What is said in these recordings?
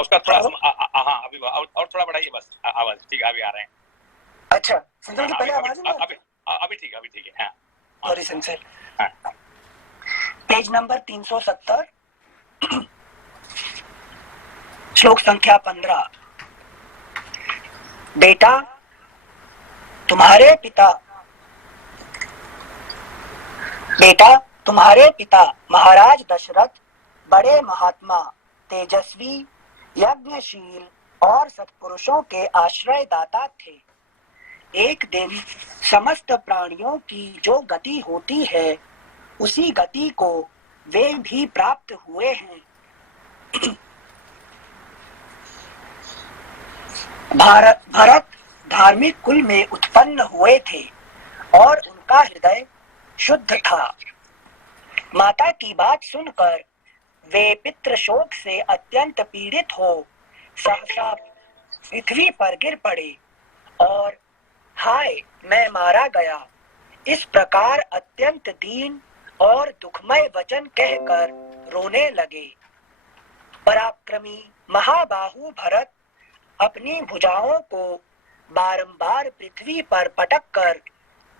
उसका थोड़ा हाँ अभी और थोड़ा बढ़ाइए बस आवाज। ठीक है, अभी आ रहे हैं। अच्छा सेंसर की पहले आवाज में अभी ठीक है। हाँ सॉरी सेंसर। हाँ। पेज नंबर 370 श्लोक संख्या 15। बेटा तुम्हारे पिता महाराज दशरथ बड़े महात्मा, तेजस्वी, यज्ञशील और सत्पुरुषों के आश्रयदाता थे। एक दिन समस्त प्राणियों की जो गति होती है उसी गति को वे भी प्राप्त हुए हैं। भरत धार्मिक कुल में उत्पन्न हुए थे और उनका हृदय शुद्ध था। माता की बात सुनकर वे पितृ शोक से अत्यंत पीड़ित हो सहसा पृथ्वी पर गिर पड़े और हाय मैं मारा गया, इस प्रकार अत्यंत दीन और दुखमय वचन कहकर रोने लगे। पराक्रमी महाबाहु भरत अपनी भुजाओं को बारंबार पृथ्वी पर पटककर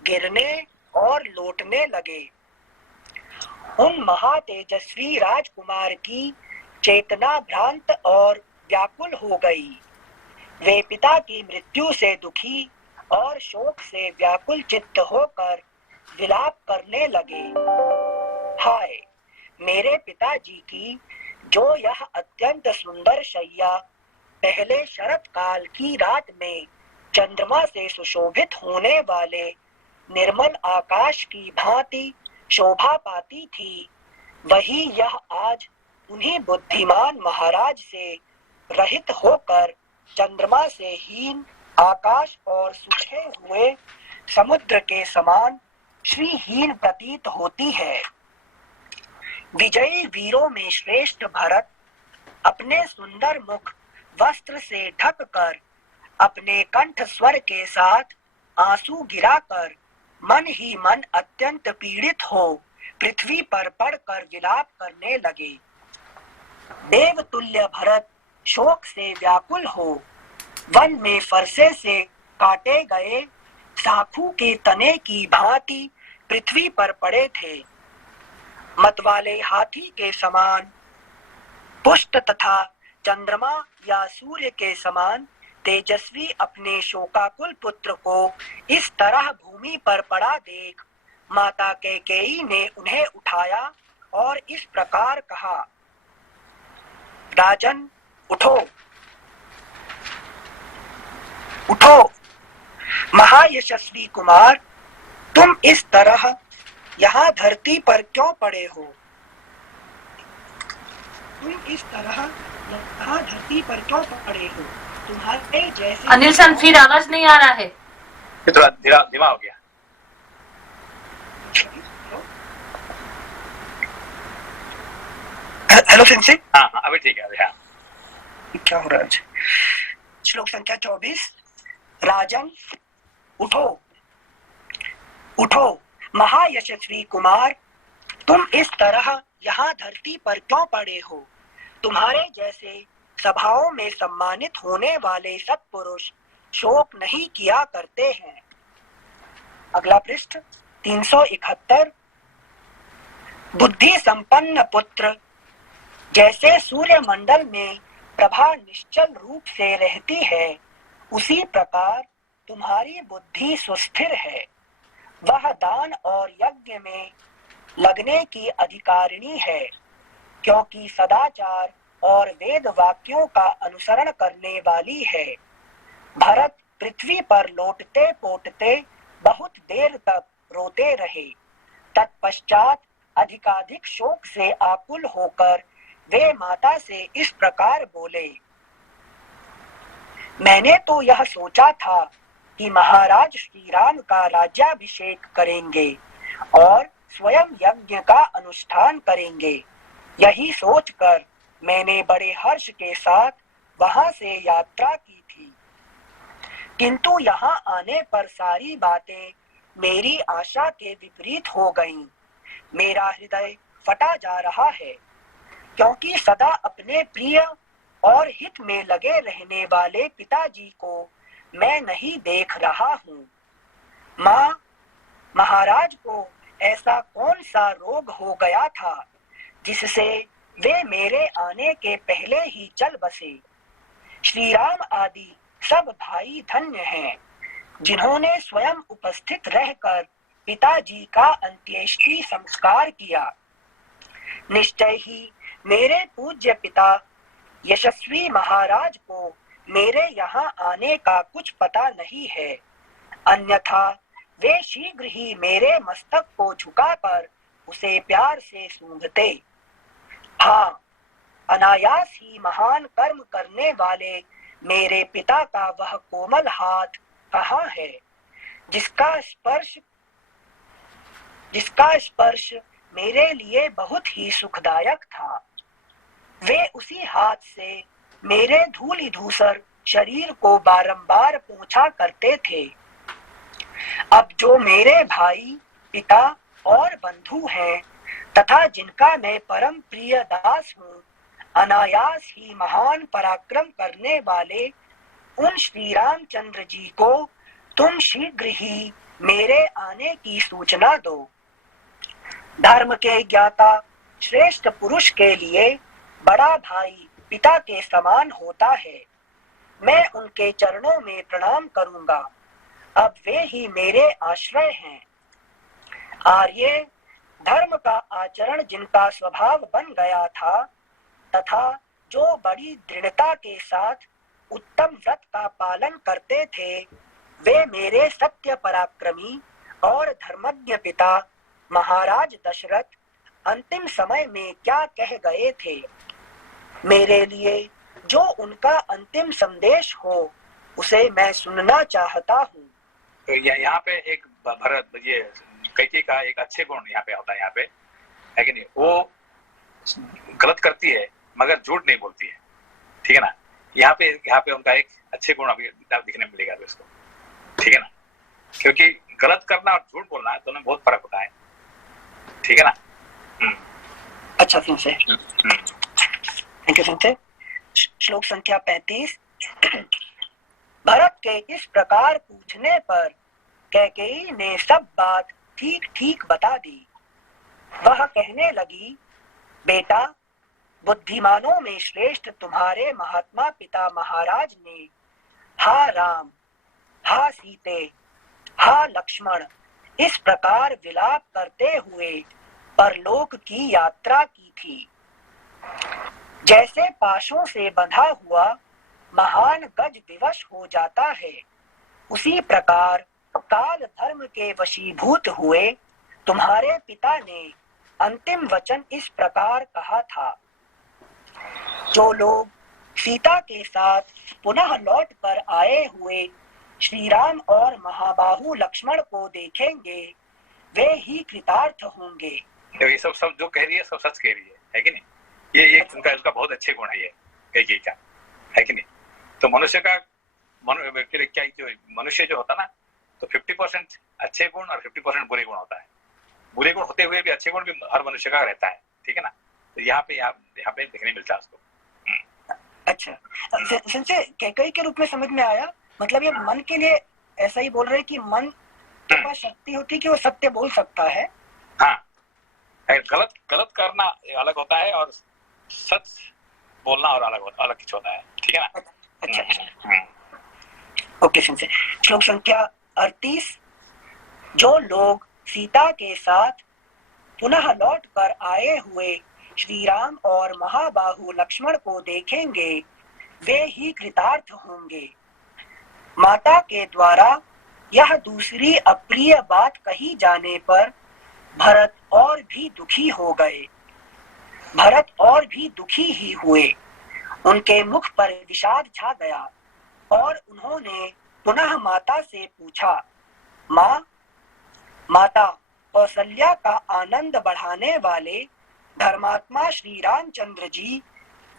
गिरने और लौटने लगे। उन महातेजस्वी राजकुमार की चेतना भ्रांत और व्याकुल हो गई। वे पिता की मृत्यु से दुखी और शोक से व्याकुल चित्त होकर विलाप करने लगे। हाय मेरे पिताजी की जो यह अत्यंत सुंदर शैया पहले शरत काल की रात में चंद्रमा से सुशोभित होने वाले निर्मल आकाश की भांति शोभा पाती थी, वही यह आज उन्हीं बुद्धिमान महाराज से रहित होकर चंद्रमा से हीन आकाश और सूखे हुए समुद्र के समान श्रीहीन प्रतीत होती है। विजयी वीरों में श्रेष्ठ भरत अपने सुंदर मुख वस्त्र से ढककर अपने कंठ स्वर के साथ आंसू गिराकर मन ही मन अत्यंत पीड़ित हो पृथ्वी पर पड़कर विलाप करने लगे। देवतुल्य भरत शोक से व्याकुल हो वन में फरसे से काटे गए साखू के तने की भांति पृथ्वी पर पड़े थे। मतवाले हाथी के समान पुष्ट तथा चंद्रमा या सूर्य के समान तेजस्वी अपने शोकाकुल पुत्र को इस तरह भूमि पर पड़ा देख माता कैकेयी ने उन्हें उठाया और इस प्रकार कहा, राजन उठो उठो, महायशस्वी कुमार तुम इस तरह यहाँ धरती पर क्यों पड़े हो? तुम इस तरह यहाँ धरती पर क्यों पड़े हो? तुम्हारे जैसे अनिल सन फिर आवाज नहीं आ रहा है, थोड़ा धीमा हो गया। हेलो फिंसी। हाँ अभी ठीक है। हाँ क्या हो रहा है? श्लोक संख्या 24। राजन उठो उठो, महायशस्वी कुमार तुम इस तरह यहाँ धरती पर क्यों पड़े हो? तुम्हारे जैसे सभाओं में सम्मानित होने वाले सत्पुरुष शोक नहीं किया करते हैं। अगला पृष्ठ 371। बुद्धि संपन्न पुत्र जैसे सूर्य मंडल में प्रभा निश्चल रूप से रहती है, उसी प्रकार तुम्हारी बुद्धि सुस्थिर है। वह दान और यज्ञ में लगने की अधिकारिणी है, क्योंकि सदाचार और वेद वाक्यों का अनुसरण करने वाली है। भरत पृथ्वी पर लौटते पोटते बहुत देर तक रोते रहे। तत्पश्चात अधिकाधिक शोक से आकुल होकर वे माता से इस प्रकार बोले, मैंने तो यह सोचा था कि महाराज श्री राम का राज्याभिषेक करेंगे और स्वयं यज्ञ का अनुष्ठान करेंगे। यही सोचकर मैंने बड़े हर्ष के साथ वहां से यात्रा की थी, किंतु यहाँ आने पर सारी बातें मेरी आशा के विपरीत हो गईं। मेरा हृदय फटा जा रहा है, क्योंकि सदा अपने प्रिय और हित में लगे रहने वाले पिताजी को मैं नहीं देख रहा हूँ। माँ, महाराज को ऐसा कौन सा रोग हो गया था जिससे वे मेरे आने के पहले ही चल बसे। श्री राम आदि सब भाई धन्य हैं जिन्होंने स्वयं उपस्थित रहकर पिताजी का अंत्येष्टि संस्कार किया। निश्चय ही मेरे पूज्य पिता यशस्वी महाराज को मेरे यहाँ आने का कुछ पता नहीं है, अन्यथा वे शीघ्र ही मेरे मस्तक को झुकाकर उसे प्यार से सूंघते। हाँ, अनायास ही महान कर्म करने वाले मेरे पिता का वह कोमल हाथ कहाँ है जिसका स्पर्श मेरे लिए बहुत ही सुखदायक था। वे उसी हाथ से मेरे धूलि धूसर शरीर को बारंबार पोंछा करते थे। अब जो मेरे भाई, पिता और बंधु हैं तथा जिनका मैं परम प्रिय दास हूँ, अनायास ही महान पराक्रम करने वाले उन श्री रामचंद्र जी को तुम शीघ्र ही मेरे आने की सूचना दो। धर्म के ज्ञाता श्रेष्ठ पुरुष के लिए बड़ा भाई पिता के समान होता है। मैं उनके चरणों में प्रणाम करूंगा, अब वे ही मेरे आश्रय हैं। आर्य, धर्म का आचरण जिनका स्वभाव बन गया था तथा जो बड़ी दृढ़ता के साथ उत्तम व्रत का पालन करते थे, वे मेरे सत्य पराक्रमी और धर्मज्ञ पिता महाराज दशरथ अंतिम समय में क्या कह गए थे। मेरे लिए जो उनका अंतिम संदेश हो उसे मैं सुनना चाहता हूँ। तो यहाँ पे एक भरत, ये कैकेयी का एक अच्छे गुण यहाँ पे होता है, यहाँ पे है कि नहीं, वो गलत करती है मगर झूठ नहीं बोलती है, ठीक है ना। यहाँ पे उनका एक अच्छे गुण अभी दिखने मिलेगा इसको, ठीक है ना, क्योंकि गलत करना और झूठ बोलना दोनों में बहुत फर्क होता है, ठीक है ना। अच्छा, थैंक यू संजय। श्लोक संख्या 35। भरत के इस प्रकार पूछने पर कैकेयी ने सब बात ठीक ठीक बता दी। वह कहने लगी, बेटा, बुद्धिमानों में श्रेष्ठ तुम्हारे महात्मा पिता महाराज ने हा राम, हा सीते, हा लक्ष्मण इस प्रकार विलाप करते हुए परलोक की यात्रा की थी। जैसे पाशों से बंधा हुआ महान गज विवश हो जाता है, उसी प्रकार काल धर्म के वशीभूत हुए तुम्हारे पिता ने अंतिम वचन इस प्रकार कहा था। जो लोग सीता के साथ पुनः लौट कर आए हुए श्री राम और महाबाहु लक्ष्मण को देखेंगे, वे ही कृतार्थ होंगे। ये सब जो कह रही है सब सच कह रही है कि नहीं। ये उनका इसका बहुत अच्छे गुण है, ये कैकेयी का, है कि नहीं। तो मनुष्य का क्या मनुष्य जो होता ना, तो 50% अच्छे गुण और 50% बुरे गुण होता है। बुरे गुण होते हुए भी अच्छे गुण भी हर मनुष्य का रहता है, ठीक है ना। तो यहाँ पे देखने मिलता है उसको। अच्छा, संजय, कैकेयी के रूप में समझ में आया, मतलब ये मन के लिए ऐसा ही बोल रहे हैं कि मन के पास शक्ति होती है कि वो सत्य बोल सकता है। हाँ, गलत करना अलग होता है और सच बोलना और अलग कुछ होता है, ठीक है ना। अच्छा, ओके संजय। श्लोक संख्या 38। जो लोग सीता के साथ पुनः लौट कर आए हुए श्री राम और महाबाहु लक्ष्मण को देखेंगे, वे ही कृतार्थ होंगे। माता के द्वारा यह दूसरी अप्रिय बात कही जाने पर भरत और भी दुखी हो गए। भरत और भी दुखी ही हुए। उनके मुख पर विषाद छा गया और उन्होंने पुनः माता से पूछा, माँ, माता कौशल्या का आनंद बढ़ाने वाले धर्मात्मा श्री रामचंद्र जी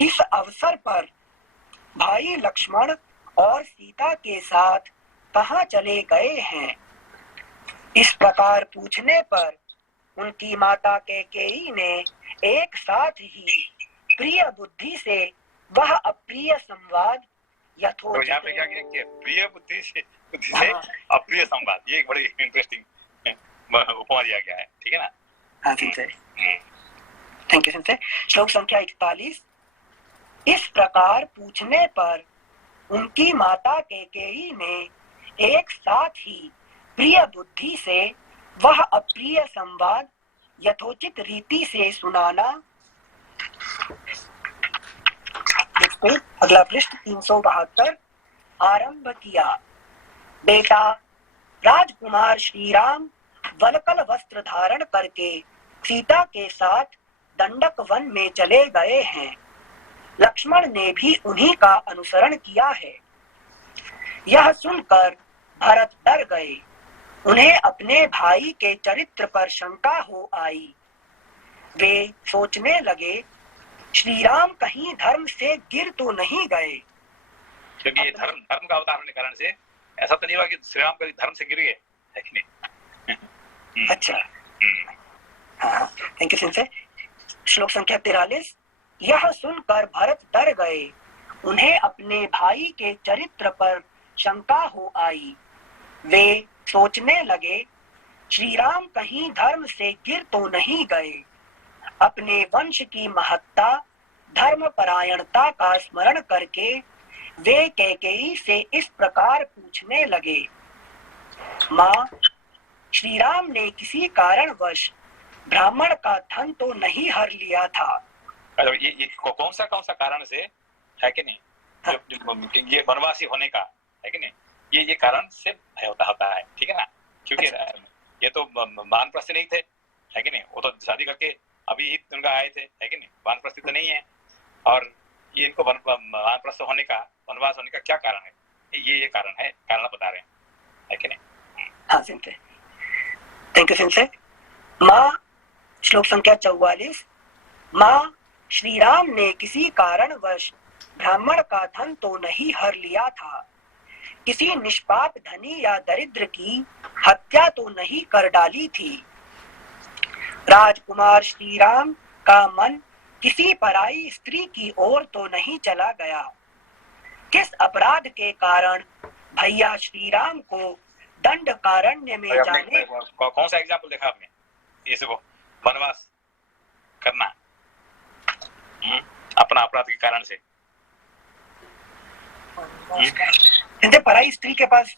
इस अवसर पर भाई लक्ष्मण और सीता के साथ कहाँ चले गए हैं। इस प्रकार पूछने पर उनकी माता कैकेयी ने एक साथ ही प्रिय बुद्धि से वह अप्रिय संवाद तो यहाँ पे क्या यथोचित। किया, प्रिय बुद्धि से अप्रिय संवाद, ये एक बड़ी इंटरेस्टिंग उपमा दिया गया है, ठीक है ना। हाँ सिंसे, थैंक यू सिंसे। श्लोक संख्या 41। इस प्रकार पूछने पर उनकी माता कैकेयी ने एक साथ ही प्रिय बुद्धि से वह अप्रिय संवाद यथोचित रीति से सुनाना। अगला पृष्ठ 372 आरंभ किया। बेटा, राजकुमार श्री राम वलकल वस्त्र धारण करके सीता के साथ दंडक वन में चले गए हैं। लक्ष्मण ने भी उन्हीं का अनुसरण किया है। यह सुनकर भरत डर गए। उन्हें अपने भाई के चरित्र पर शंका हो आई। वे सोचने लगे, श्री राम कहीं धर्म से गिर तो नहीं गए। क्योंकि ये धर्म का अवतार होने के कारण से ऐसा तो नहीं हुआ कि श्री राम कभी धर्म से गिर गए, है कि नहीं। अच्छा, हाँ, थैंक यू सिंसे। श्लोक संख्या 43। यह सुनकर भरत डर गए। उन्हें अपने भाई के चरित्र पर शंका हो आई। वे सोचने लगे, श्री राम कहीं धर्म से गिर तो नहीं गए। अपने वंश की महत्ता, धर्म परायणता का स्मरण करके वे कैकेयी से इस प्रकार पूछने लगे, माँ, श्री राम ने किसी कारणवश ब्राह्मण का धन तो नहीं हर लिया था। ये कौन सा कारण से, है कि नहीं, ये वनवासी होने का, है कि नहीं, ये कारण से होता है, ठीक है ना। क्योंकि ये तो वानप्रस्थ नहीं थे, है कि नहीं, वो तो शादी करके अभी ही उनका आए थे, है कि नहीं, वानप्रस्थ तो नहीं है। और ये इनको वानप्रस्थ होने का, वनवास होने का क्या कारण है, ये कारण है, कारण बता रहे हैं, है कि नहीं। हाँ सिंसे, थैंक यू सिंसे। माँ, श्लोक संख्या 44। माँ, श्री राम ने किसी कारणवश ब्राह्मण का धन तो नहीं हर लिया था। किसी निष्पाप धनी या दरिद्र की हत्या तो नहीं कर डाली थी। राजकुमार श्री राम का मन किसी पराई स्त्री की ओर तो नहीं चला गया। किस अपराध के कारण भैया श्री राम को दंड कारण्य में जाने। कौन सा एग्जाम्पल देखा आपने, ये सब वनवास करना अपना अपराध के कारण से। पराई स्त्री के पास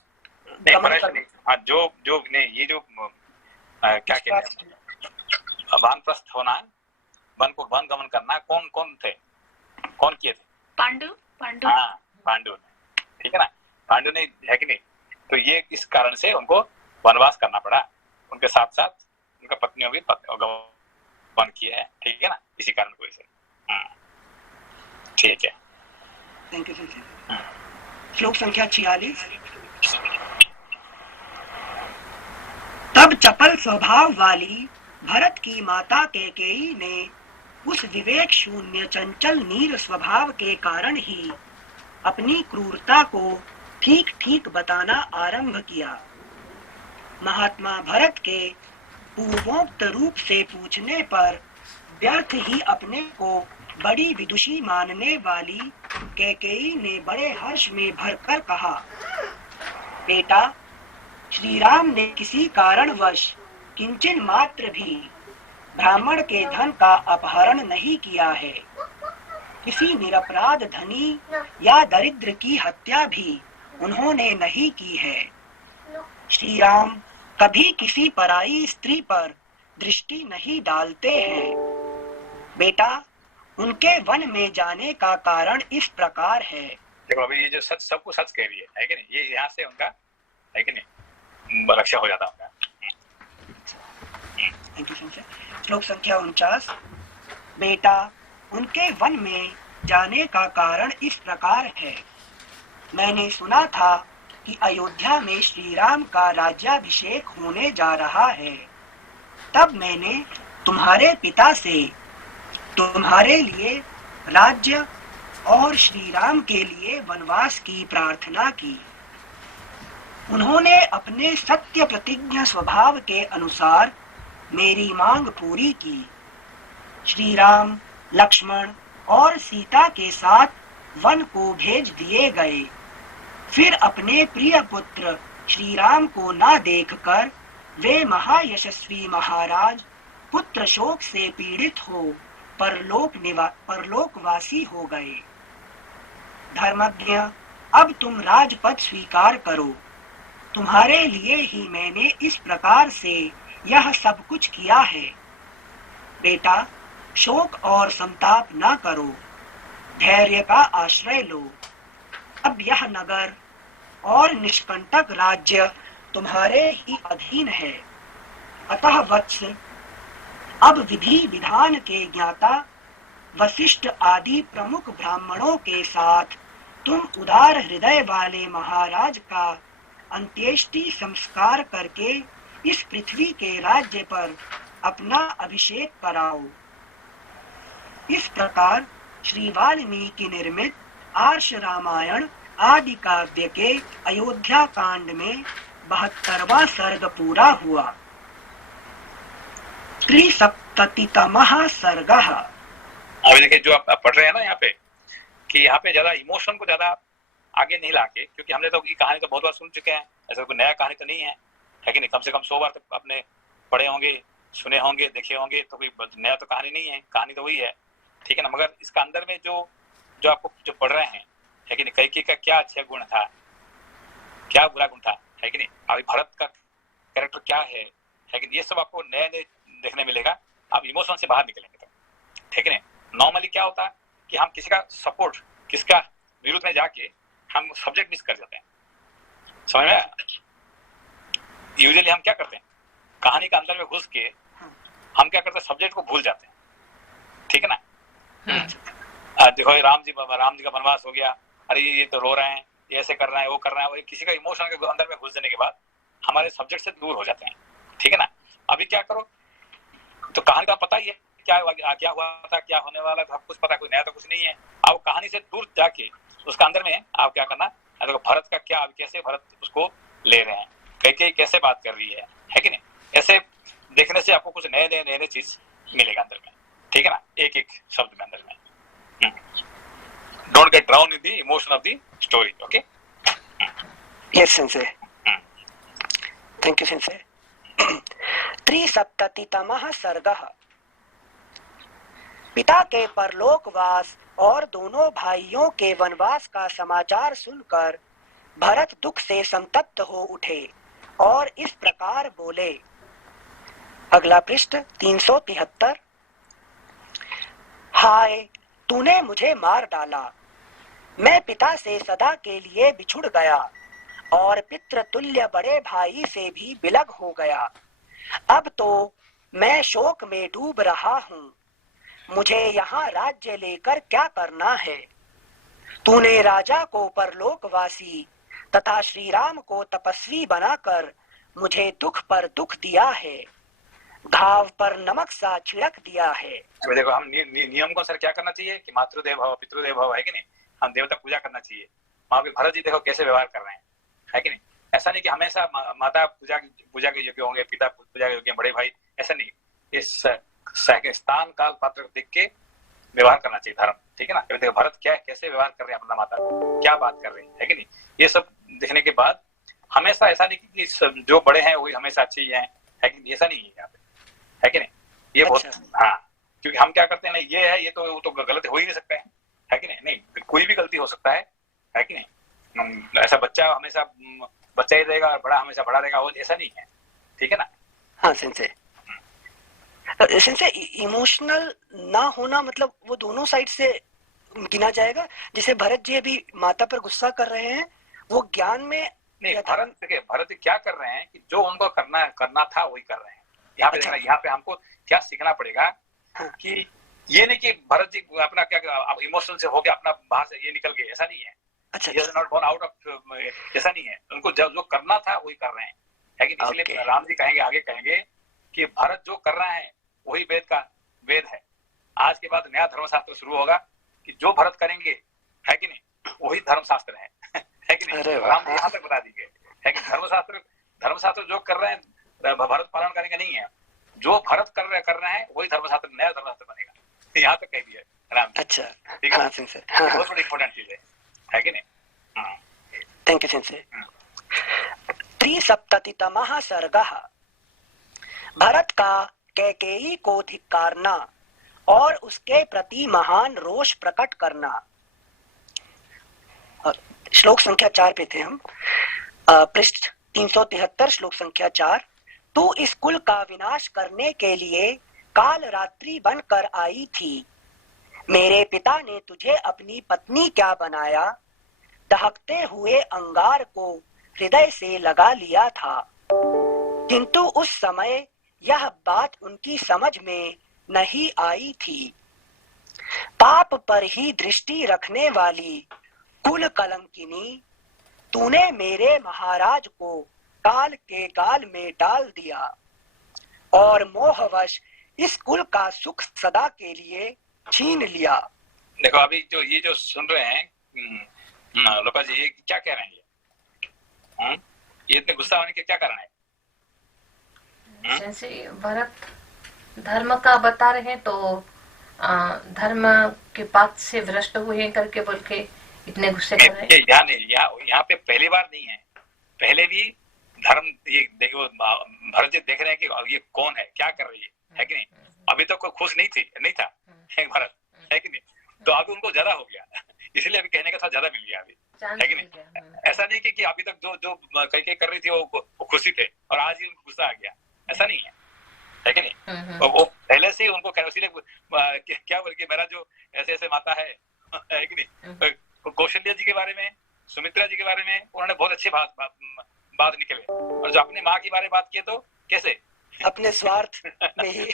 नहीं, नहीं, हाँ, जो नहीं, ये जो क्या कहते हैं, वानप्रस्थ होना, वन गमन करना, कौन थे, कौन किए थे? पांडु। हाँ, पांडु ने, ठीक है ना, पांडु ने, है कि नहीं। तो ये इस कारण से उनको वनवास करना पड़ा। उनके साथ साथ उनका पत्नियों भी गमन किए हैं, ठीक है ना, इसी कारण को इसे। ठीक है, थैंक यू। श्लोक संख्या 46। तब चपल स्वभाव वाली भरत की माता कैकेयी ने उस विवेक शून्य चंचल नीर स्वभाव के कारण ही अपनी क्रूरता को ठीक ठीक बताना आरंभ किया। महात्मा भरत के पूर्वोक्त रूप से पूछने पर व्यर्थ ही अपने को बड़ी विदुषी मानने वाली कैकेयी ने बड़े हर्ष में भरकर कहा, बेटा, श्री राम ने किसी कारणवश किंचन मात्र भी ब्राह्मण के धन का अपहरण नहीं किया है। किसी निरपराध धनी या दरिद्र की हत्या भी उन्होंने नहीं की है। श्री राम कभी किसी पराई स्त्री पर दृष्टि नहीं डालते हैं। बेटा, उनके वन में जाने का कारण इस प्रकार है। देखो अभी ये जो सच, सबको सच कह रही है कि नहीं, ये यहाँ से उनका, है कि नहीं, रक्षा हो जाता होगा। श्लोक संख्या 49। बेटा, उनके वन में जाने का कारण इस प्रकार है। मैंने सुना था कि अयोध्या में श्री राम का राज्याभिषेक होने जा रहा है। तब मैंने तुम्हारे पिता से तुम्हारे लिए राज्य और श्री राम के लिए वनवास की प्रार्थना की। उन्होंने अपने सत्य प्रतिज्ञा स्वभाव के अनुसार मेरी मांग पूरी की। श्री राम, लक्ष्मण और सीता के साथ वन को भेज दिए गए। फिर अपने प्रिय पुत्र श्री राम को न देखकर वे महायशस्वी महाराज पुत्र शोक से पीड़ित हो परलोकवासी हो गए। धर्मज्ञ, अब तुम राजपद स्वीकार करो। तुम्हारे लिए ही मैंने इस प्रकार से यह सब कुछ किया है। बेटा, शोक और संताप न करो, धैर्य का आश्रय लो। अब यह नगर और निष्कंटक राज्य तुम्हारे ही अधीन है। अतः वत्स, अब विधि विधान के ज्ञाता वशिष्ठ आदि प्रमुख ब्राह्मणों के साथ तुम उदार हृदय वाले महाराज का अंत्येष्टि संस्कार करके इस पृथ्वी के राज्य पर अपना अभिषेक कराओ। इस प्रकार श्री वाल्मीकि निर्मित आर्ष रामायण आदि काव्य के अयोध्या कांड में 72वां सर्ग पूरा हुआ। 73तमः सर्गः। अभी देखिए जो आप पढ़ रहे हैं ना यहाँ पे, कि यहाँ पे ज्यादा इमोशन को ज्यादा आगे नहीं लाके, क्योंकि हमने तो ये कहानी तो बहुत बार सुन चुके हैं, ऐसा कोई नया कहानी तो नहीं है कि नहीं? कम से कम 100 बार तो आपने पढ़े होंगे, सुने होंगे, देखे होंगे, तो कोई नया तो कहानी नहीं है, कहानी तो वही है, ठीक है ना? मगर इसका अंदर में जो आपको जो पढ़ रहे हैं, है कि नहीं, कैकेयी का क्या अच्छा गुण था, क्या बुरा गुण था, है कि नहीं? अभी भरत का कैरेक्टर क्या है कि नहीं? ये सब आपको नए नए देखने मिलेगा, आप इमोशन से बाहर निकलेंगे तो, ठीक है नहीं? नॉर्मली क्या होता है कि हम किसी का सपोर्ट, किसका विरुद्ध में जाके हम सब्जेक्ट मिस कर जाते हैं, समझ में? यूजुअली हम क्या करते हैं, कहानी के अंदर में घुस के हम क्या करते हैं, सब्जेक्ट को भूल जाते हैं, ठीक है ना? देखो राम जी का वनवास हो गया, अरे ये तो रो रहे हैं, ये ऐसे कर रहा है, वो कर रहा है, वो किसी का इमोशन के अंदर में घुस जाने के बाद हमारे सब्जेक्ट से दूर हो जाते हैं, ठीक है ना? अभी क्या करो, तो कहानी का पता ही है क्या हुआ था, क्या होने वाला था, कुछ पता, कोई नया तो कुछ नहीं है। आप कहानी से दूर जाके उसका अंदर में आप क्या करना, देखो भरत का क्या, कैसे भरत उसको ले रहे हैं, कैकेयी कैसे बात कर रही है कि नहीं? ऐसे देखने से आपको कुछ नए चीज मिलेगा अंदर में, ठीक है ना? एक एक शब्द में अंदर में। Don't get drown in the emotion of the story, okay? Yes sensei, thank you sensei. 73तमः सर्गः। पिता के परलोकवास और दोनों भाइयों के वनवास का समाचार सुनकर भरत दुख से संतप्त हो उठे और इस प्रकार बोले। अगला पृष्ठ 373। हाय, तूने मुझे मार डाला, मैं पिता से सदा के लिए बिछुड़ गया और पितृतुल्य बड़े भाई से भी बिलग हो गया। अब तो मैं शोक में डूब रहा हूँ, मुझे यहाँ राज्य लेकर क्या करना है? तूने राजा को परलोकवासी तथा श्री राम को तपस्वी बनाकर मुझे दुख पर दुख दिया है, घाव पर नमक सा छिड़क दिया है। देखो हम नियम को अनुसार क्या करना चाहिए कि मातृदेव भव पितृदेव भव, है कि नहीं? हम देवता पूजा करना चाहिए। वहां पे भरत जी देखो कैसे व्यवहार कर रहे हैं, है कि नहीं? ऐसा नहीं कि हमेशा माता पूजा के योग्य होंगे, पिता पूजा के योग्य, बड़े भाई, ऐसा नहीं। इस स्थान काल पात्र देख के व्यवहार करना चाहिए धर्म, ठीक है ना? देखो भरत क्या कैसे व्यवहार कर रहे हैं अपना माता, क्या बात कर रहे हैं, है कि नहीं? ये सब देखने के बाद हमेशा ऐसा नहीं कि जो बड़े हैं वही हमेशा अच्छे ही हैं, है कि नहीं? ऐसा नहीं है यहाँ पे, है कि नहीं? ये बहुत हाँ, क्योंकि हम क्या करते हैं ना, ये है, ये तो गलत हो ही नहीं सकते हैं, है कि नहीं? नहीं, कोई भी गलती हो सकता है कि नहीं? ऐसा बच्चा हमेशा बच्चा ही रहेगा और बड़ा हमेशा बड़ा रहेगा, वो ऐसा नहीं है, ठीक है ना? हाँ सेंसे, इमोशनल ना होना मतलब वो दोनों साइड से गिना जाएगा। जैसे भरत जी अभी माता पर गुस्सा कर रहे हैं, वो ज्ञान में नहीं, भरत क्या कर रहे हैं कि जो उनको करना था वही कर रहे हैं। यहाँ पे देखना, यहाँ पे हमको क्या सीखना पड़ेगा कि ये नहीं कि भरत जी अपना क्या इमोशनल से हो गया, अपना बाहर से ये निकल गए, ऐसा नहीं है। नॉट बोर्न आउट ऑफ, ऐसा नहीं है। उनको जो करना था वही कर रहे हैं, है कि इसलिए राम जी कहेंगे, आगे कहेंगे कि भरत जो कर रहा है वही वेद है। आज के बाद नया धर्मशास्त्र शुरू होगा कि जो भरत करेंगे, है कि नहीं, वही धर्मशास्त्र है, है कि नहीं? राम यहाँ तक बता दीजिए, है कि धर्मशास्त्र जो कर रहे हैं भरत पालन करने का नहीं है, जो भरत कर रहे हैं वही धर्मशास्त्र, नया धर्मशास्त्र बनेगा, यहाँ तक कह दिया, राम जी। अच्छा, ठीक है, हाँ सेंसे, हाँ ये हाँ, बहुत बड़ी इंपॉर्टेंट चीज है कि नहीं? Thank you sense. त्रिसप्ततितमः सर्गः। भरत का कैकेयी को धिक्कारना और उसके प्रति महान रोष प्रकट करना। श्लोक संख्या 4 पे थे हम, पृष्ठ 373, श्लोक संख्या 4। तू इस कुल का विनाश करने के लिए काल रात्रि बनकर आई थी। मेरे पिता ने तुझे अपनी पत्नी क्या बनाया, दहकते हुए अंगार को हृदय से लगा लिया था। किंतु उस समय यह बात उनकी समझ में नहीं आई थी। पाप पर ही दृष्टि रखने वाली कुल कलंकिनी, तूने मेरे महाराज को काल के गाल में डाल दिया और मोहवश इस कुल का सुख सदा के लिए छीन लिया। देखो अभी जो ये जो सुन रहे हैं लोपा जी, ये क्या कह रहे हैं? ये इतने गुस्सा होने के क्या कारण है? जैसे भरत धर्म का बता रहे हैं तो धर्म के पाथ से भ्रष्ट हुए करके बोल के इतने गुस्से कर रहे हैं। यहाँ नहीं, यहाँ पे पहली बार नहीं है, पहले भी धर्म, ये देखो भरत जी देख रहे हैं कि ये कौन है, क्या कर रही है कि नहीं? अभी तो कोई खुश नहीं था भरत, है कि नहीं? तो अभी उनको ज्यादा हो गया, इसलिए अभी कहने का था ज्यादा मिल गया अभी, है कि नहीं? ऐसा नहीं कि अभी तक जो कई कर रही थी वो खुशी थे और आज ही उनको गुस्सा आ गया, ऐसा नहीं है कि नहीं? तो वो पहले से उनको क्या बोल के मेरा जो ऐसे ऐसे माता है कि नहीं? कौशल्या जी के बारे में, सुमित्रा जी के बारे में उन्होंने बहुत अच्छी बात निकले, और जो अपनी माँ के बारे में बात किए तो कैसे अपने स्वार्थ में ही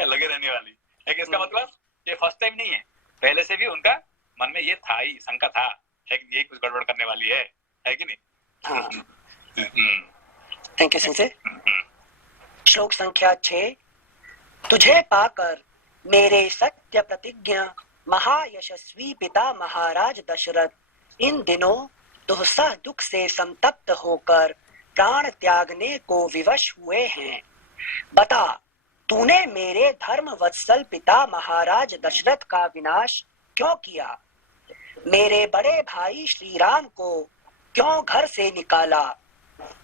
लगे रहने वाली है कि इसका मतलब ये फर्स्ट टाइम नहीं है, पहले से भी उनका मन में ये था ही, शंका था है कि ये कुछ गड़बड़ करने वाली है कि नहीं? हाँ, थैंक यू सेंसे। श्लोक संख्या 6। तुझे पाकर मेरे सत्य प्रतिज्ञ महायशस्वी पिता महाराज दशरथ इन दिनों दुस्सह दुख से संतप्त होकर प्राण त्यागने को विवश हुए हैं। बता, तूने मेरे धर्म वत्सल पिता महाराज दशरथ का विनाश क्यों किया? मेरे बड़े भाई श्री राम को क्यों घर से निकाला,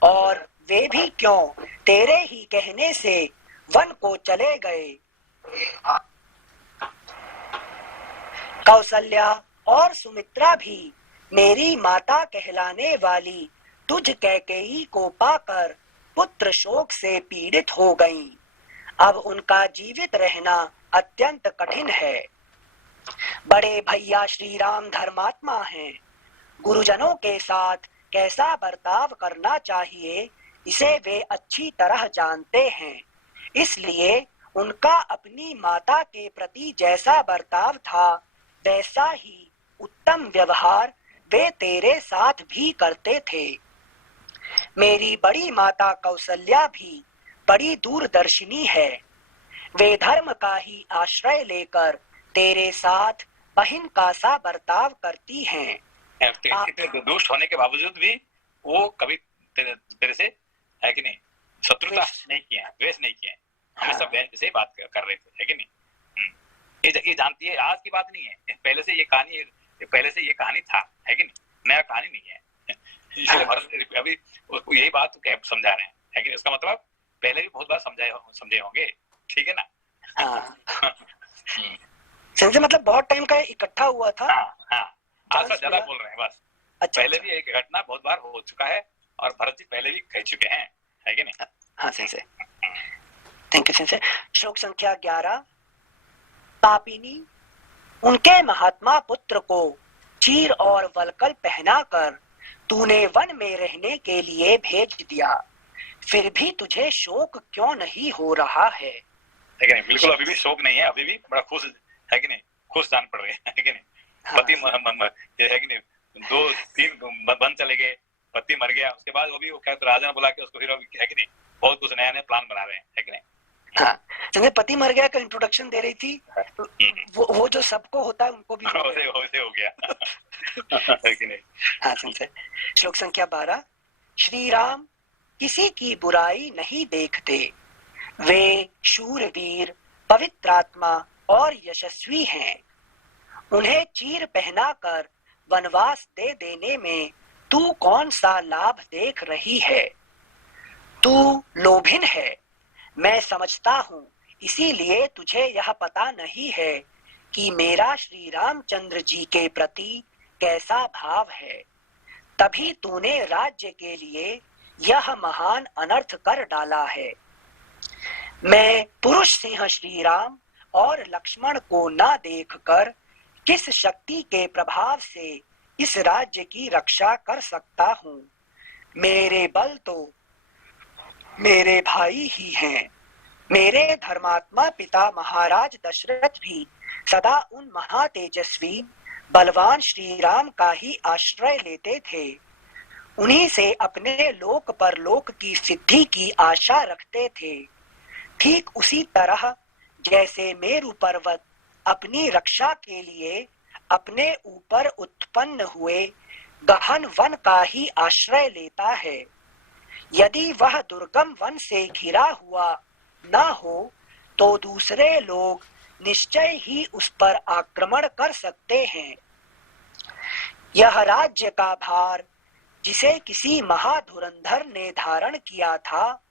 और वे भी क्यों तेरे ही कहने से वन को चले गए? कौशल्या और सुमित्रा भी मेरी माता कहलाने वाली तुझ कैकेयी को पाकर पुत्र शोक से पीड़ित हो गईं। अब उनका जीवित रहना अत्यंत कठिन है। बड़े भैया श्री राम धर्मात्मा हैं। गुरुजनों के साथ कैसा बर्ताव करना चाहिए इसे वे अच्छी तरह जानते हैं, इसलिए उनका अपनी माता के प्रति जैसा बर्ताव था वैसा ही उत्तम व्यवहार वे तेरे साथ भी करते थे। मेरी बड़ी माता कौशल्या भी बड़ी दूरदर्शिनी है। वे धर्म का ही आश्रय लेकर तेरे साथ बहन का सा बर्ताव करती हैं। इतने दुष्ट होने के बावजूद भी वो कभी तेरे से है कि नहीं शत्रुता नहीं किया, द्वेष नहीं किया, हमें सब बहन से बात कर रहे थे, है कि नहीं? ये जानती है, आज की बात नहीं है, पहले से ये कहानी था, है कि नहीं? नया कहानी नहीं है। इसलिए भरत अभी उसको यही बात समझा रहे हैं, है कि नहीं? इसका मतलब पहले भी बहुत बार समझे होंगे, ठीक है ना? संजय मतलब बहुत टाइम का इकट्ठा हुआ था। हाँ, आज ज्यादा बोल रहे हैं बस। अच्छा, पहले भी एक घटना बहुत बार हो चुका है और भरत जी पहले भी कह चुके हैं, है कि नहीं? हाँ संजय, थैंक यू संजय। श्लोक संख्या 11। पापिनी उनके महात्मा पुत्र को चीर और वलकल पहनाकर तूने वन में रहने के लिए भेज दिया, फिर भी तुझे शोक क्यों नहीं हो रहा है? नहीं, बिल्कुल अभी भी शोक नहीं है, अभी भी बड़ा खुश है कि नहीं? खुश जान पड़ रहे हैं, है कि नहीं? पति है कि नहीं? 2-3 बन चले गए, पति मर गया, उसके बाद वो भी क्या तो राजा ने बुला के उसको फिर है कि नहीं बहुत कुछ नया प्लान बना रहे हैं, है कि नहीं? हाँ, संजय पति मर गया का इंट्रोडक्शन दे रही थी, वो जो सबको होता है उनको भी वैसे हो गया है कि नहीं? हाँ संजय। श्लोक संख्या 12। श्री राम किसी की बुराई नहीं देखते, वे शूरवीर, पवित्रात्मा और यशस्वी हैं। उन्हें चीर पहनाकर वनवास दे देने में तू कौन सा लाभ देख रही है? तू लोभिन है, मैं समझता हूँ, इसीलिए तुझे यह पता नहीं है कि मेरा श्री रामचंद्र जी के प्रति कैसा भाव है। तभी तूने राज्य के लिए यह महान अनर्थ कर डाला है। मैं पुरुष सिंह श्री राम और लक्ष्मण को न देखकर किस शक्ति के प्रभाव से इस राज्य की रक्षा कर सकता हूँ? मेरे बल तो मेरे भाई ही हैं। मेरे धर्मात्मा पिता महाराज दशरथ भी सदा उन महातेजस्वी बलवान श्री राम का ही आश्रय लेते थे। उन्हीं से अपने लोक परलोक की सिद्धि की आशा रखते थे। ठीक उसी तरह जैसे मेरु पर्वत अपनी रक्षा के लिए अपने ऊपर उत्पन्न हुए गहन वन का ही आश्रय लेता है। यदि वह दुर्गम वन से घिरा हुआ न हो तो दूसरे लोग निश्चय ही उस पर आक्रमण कर सकते हैं। यह राज्य का भार जिसे किसी महाधुरंधर ने धारण किया था,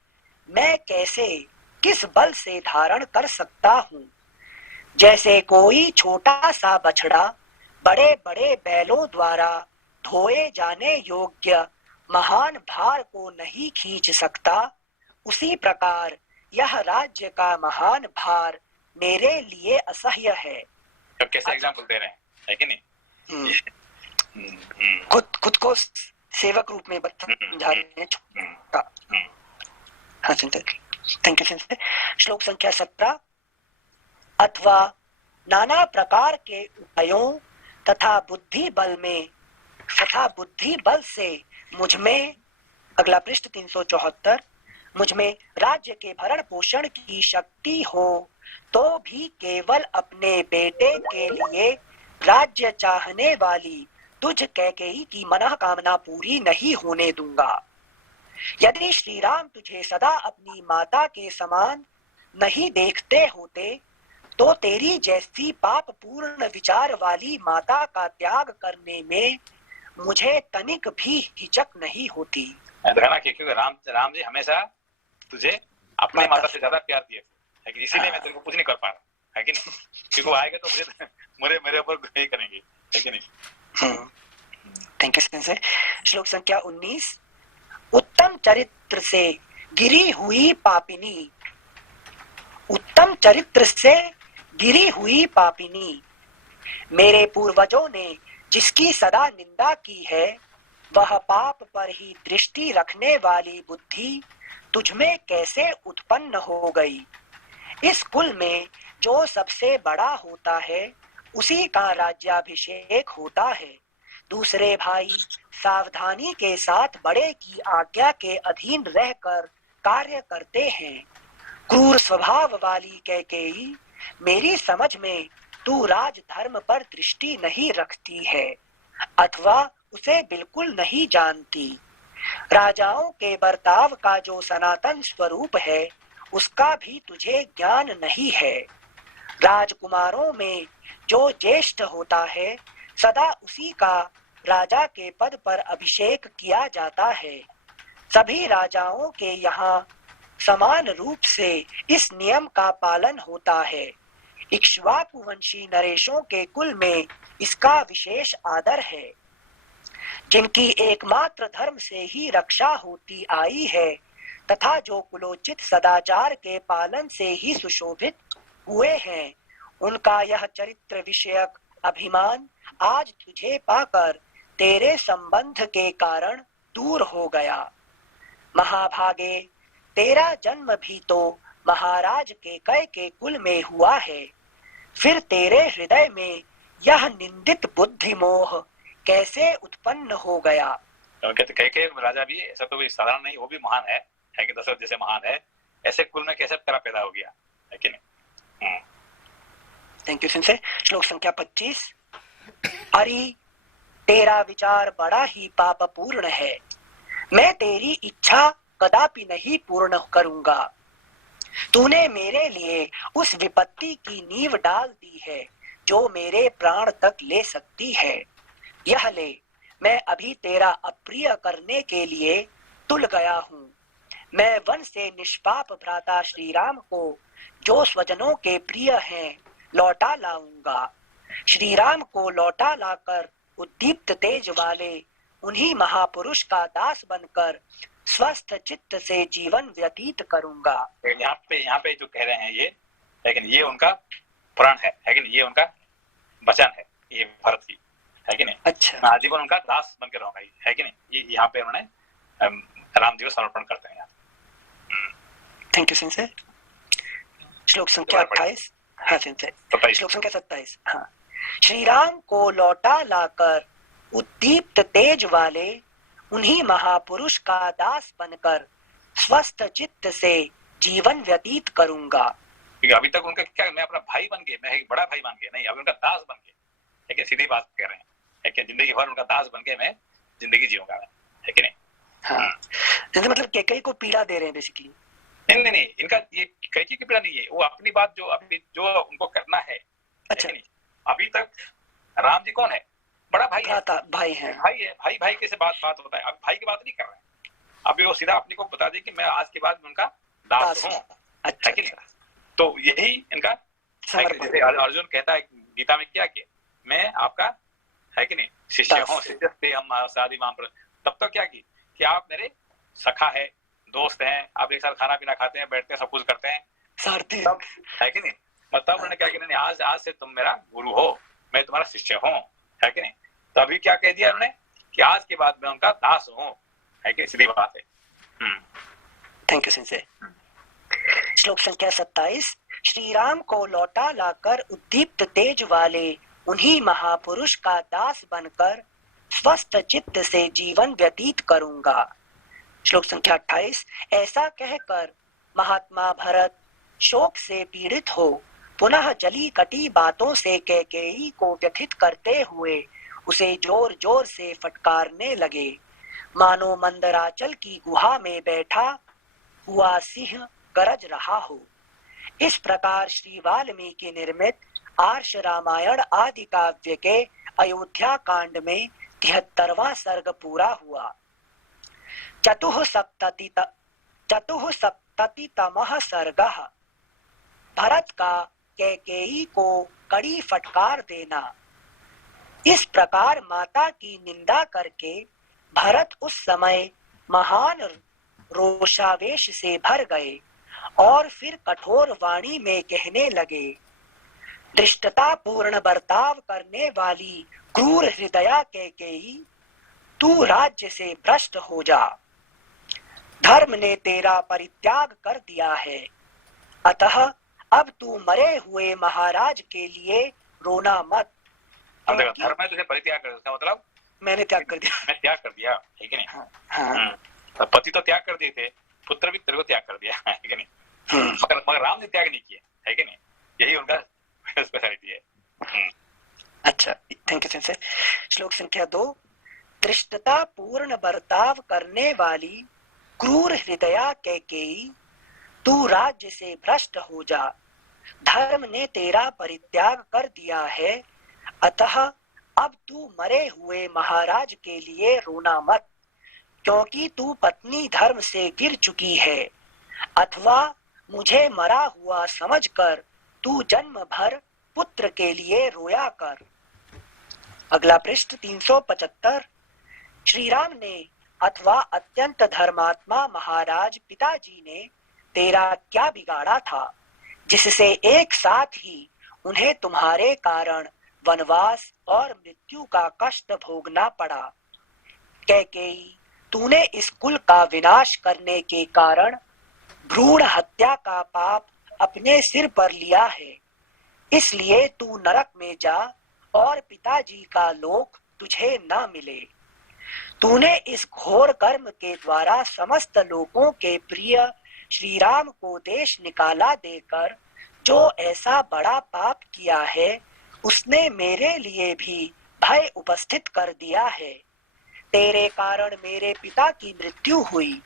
मैं कैसे किस बल से धारण कर सकता हूँ? जैसे कोई छोटा सा बछड़ा बड़े बड़े बैलों द्वारा ढोए जाने योग्य महान भार को नहीं खींच सकता, उसी प्रकार यह राज्य का महान भार मेरे लिए असह्य है। तो कैसे एग्जाम्पल दे रहे हैं, है कि नहीं? खुद को सेवक रूप में समझा रहे हैं। हाँ थैंक यू। श्लोक संख्या 17। अथवा नाना प्रकार के उपायों तथा बुद्धि बल से मुझ में, अगला पृष्ठ 374, मुझ में राज्य के भरण पोषण की शक्ति हो तो भी केवल अपने बेटे के लिए राज्य चाहने वाली तुझ कैकेयी की मनोकामना पूरी नहीं होने दूंगा। यदि श्री राम तुझे सदा अपनी माता के समान नहीं देखते होते तो तेरी जैसी पाप पूर्ण विचार वाली माता का त्याग करने में मुझे तनिक भी हिचक नहीं होती। क्योंकि राम जी हमेशा तुझे अपने माता से ज्यादा प्यार दिए थे, इसीलिए मैं तेरे को कुछ नहीं कर पा रहा, है कि नहीं? क्योंकि वो आएगा तो मेरे ऊपर यही करेंगे, है कि नहीं? Thank you sir. श्लोक संख्या 19। उत्तम चरित्र से गिरी हुई पापिनी, उत्तम चरित्र से गिरी हुई पापिनी, मेरे पूर्वजों ने जिसकी सदा निंदा की है, वह पाप पर ही दृष्टि रखने वाली बुद्धि तुझमें कैसे उत्पन्न हो गई? इस कुल में जो सबसे बड़ा होता है उसी का राज्याभिषेक होता है। दूसरे भाई सावधानी के साथ बड़े की आज्ञा के अधीन रहकर कार्य करते हैं। क्रूर स्वभाव वाली कैकेयी, मेरी समझ में तू राजधर्म पर दृष्टि नहीं रखती है अथवा उसे बिल्कुल नहीं जानती। राजाओं के बर्ताव का जो सनातन स्वरूप है उसका भी तुझे ज्ञान नहीं है। राजकुमारों में जो ज्येष्ठ होता है सदा उसी का राजा के पद पर अभिषेक किया जाता है। सभी राजाओं के यहाँ समान रूप से इस नियम का पालन होता है। इक्ष्वाकु वंशी नरेशों के कुल में इसका विशेष आदर है। जिनकी एकमात्र धर्म से ही रक्षा होती आई है तथा जो कुलोचित सदाचार के पालन से ही सुशोभित हुए हैं, उनका यह चरित्र विषयक अभिमान आज तुझे पाकर तेरे संबंध के कारण दूर हो गया। महाभागे, तेरा जन्म भी तो महाराज केकय के कुल में हुआ है, फिर तेरे हृदय में यह निंदित बुद्धि मोह कैसे उत्पन्न हो गया? कैकेय राजा भी ऐसा तो साधारण नहीं, वो भी महान है कि दशरथ जैसे महान है, ऐसे कुल में कैसे तेरा पैदा हो गया, है कि नहीं? Thank you sensei. श्लोक संख्या 25। अरे तेरा विचार बड़ा ही पापपूर्ण है, मैं तेरी इच्छा कदापि नहीं पूर्ण करूंगा। तूने मेरे लिए उस विपत्ति की नींव डाल दी है जो मेरे प्राण तक ले सकती है। यह ले, मैं अभी तेरा अप्रिय करने के लिए तुल गया हूँ। मैं वन से निष्पाप भ्राता श्री राम को, जो स्वजनों के प्रिय हैं, लौटा लाऊंगा। श्री राम को लौटा लाकर उद्दीप्त तेज वाले उन्हीं महापुरुष का दास बनकर स्वस्थ चित्त से जीवन व्यतीत करूंगा। यहाँ पे जो कह रहे हैं ये, लेकिन ये उनका प्रण है कि नहीं, ये उनका वचन है, ये भरत की, है कि नहीं। अच्छा, मैं आजीवन उनका दास बनकर रहूंगा, है कि नहीं। ये यहाँ पे उन्होंने राम जी को समर्पण करते हैं। Thank you sensei. श्लोक संख्या 28। हाँ सिंसे, श्लोक संख्या 27। हाँ, श्री राम को लौटा लाकर उद्दीप्त तेज वाले उन्हीं महापुरुष का दास बनकर स्वस्थ चित्त से जीवन व्यतीत करूंगा। अभी तक उनका क्या, मैं अपना भाई बन के, मैं एक बड़ा भाई बन के नहीं, अभी उनका दास बन के, है कि सीधी बात कह रहे हैं, है कि जिंदगी भर उनका दास बन के मैं जिंदगी जीऊंगा, है कि नहीं। हाँ, जैसे मतलब कैकेयी को पीड़ा दे रहे हैं बेसिकली। नहीं, इनका ये कैकेयी की पीड़ा नहीं है, वो अपनी बात जो अभी जो उनको करना है। अच्छा, नहीं, अभी तक राम जी कौन है, बड़ा भाई है, भाई है, भाई कैसे बात होता है। अब भाई की बात नहीं कर रहे हैं, अभी वो सीधा अपने को बता दे कि मैं आज के बाद उनका दास हूँ। अच्छा, तो यही इनका अर्जुन कहता है गीता में क्या किया, मैं आपका, है कि नहीं, शिष्य हूँ, शिष्य हम शादी माम पर। तब तो क्या की कि आप मेरे सखा है, दोस्त हैं, आप एक साथ खाना पीना खाते हैं, बैठते हैं, सब कुछ करते हैं, तब, है कि नहीं। मतलब उन्होंने क्या किया, आज से तुम मेरा गुरु हो, मैं तुम्हारा शिष्य हूँ, है कि नहीं। तो अभी क्या कह दिया उन्होंने कि आज के बाद मैं उनका दास हूँ, है कि सीधी बात है। Thank you sensei. श्लोक संख्या 27। श्री राम को लौटा लाकर उद्दीप्त तेज वाले उन्हीं महापुरुष का दास बनकर स्वस्थ चित्त से जीवन व्यतीत करूंगा। श्लोक संख्या 28। ऐसा कहकर महात्मा भरत शोक से पीड़ित हो पुनः जली कटी बातों से कैकेयी को व्यथित करते हुए उसे जोर जोर से फटकारने लगे, मानो मंदराचल की गुहा में बैठा हुआ सिंह गरज रहा हो। इस प्रकार श्री वाल्मीकि निर्मित आर्ष रामायण आदि काव्य के अयोध्या कांड में 73वां सर्ग पूरा हुआ। चतुःसप्ततितमः सर्गः। भरत का कैकेयी को कड़ी फटकार देना। इस प्रकार माता की निंदा करके भरत उस समय महान रोषावेश से भर गए और फिर कठोर वाणी में कहने लगे, धृष्टता पूर्ण बर्ताव करने वाली क्रूर हृदया कैकेयी, तू राज्य से भ्रष्ट हो जा। धर्म ने तेरा परित्याग कर दिया है, अतः अब तू मरे हुए महाराज के लिए रोना मत। धर्म ने तुझे परित्याग कर दिया, मतलब मैंने त्याग कर दिया, मैं त्याग कर दिया, है कि नहीं। हाँ। पति तो त्याग कर दिए थे, पुत्र भी तेरे को त्याग कर दिया, है कि नहीं। मगर राम ने त्याग नहीं किया, है कि नहीं। यही उनका स्पेशलिटी है। अच्छा, थैंक यू सिंसे। श्लोक संख्या 2। धृष्टता पूर्ण बर्ताव करने वाली क्रूर हृदया कैकेयी, तू राज्य से भ्रष्ट हो जा। धर्म ने तेरा परित्याग कर दिया है, अतः अब तू मरे हुए महाराज के लिए रोना मत, क्योंकि तू पत्नी धर्म से गिर चुकी है, अथवा मुझे मरा हुआ समझकर तू जन्म भर पुत्र के लिए रोया कर। अगला पृष्ठ 375। श्री राम ने अथवा अत्यंत धर्मात्मा महाराज पिताजी ने तेरा क्या बिगाड़ा था, जिससे एक साथ ही उन्हें तुम्हारे कारण वनवास और मृत्यु का कष्ट भोगना पड़ा। कैकेयी, तूने इस कुल का विनाश करने के कारण भ्रूण हत्या का पाप अपने सिर पर लिया है, इसलिए तू नरक में जा और पिताजी का लोक तुझे न मिले। तूने इस घोर कर्म के द्वारा समस्त लोगों के प्रिय श्री राम को देश निकाला देकर जो ऐसा बड़ा पाप किया है, उसने मेरे लिए भी भय उपस्थित कर दिया है। तेरे कारण मेरे पिता की मृत्यु हुई,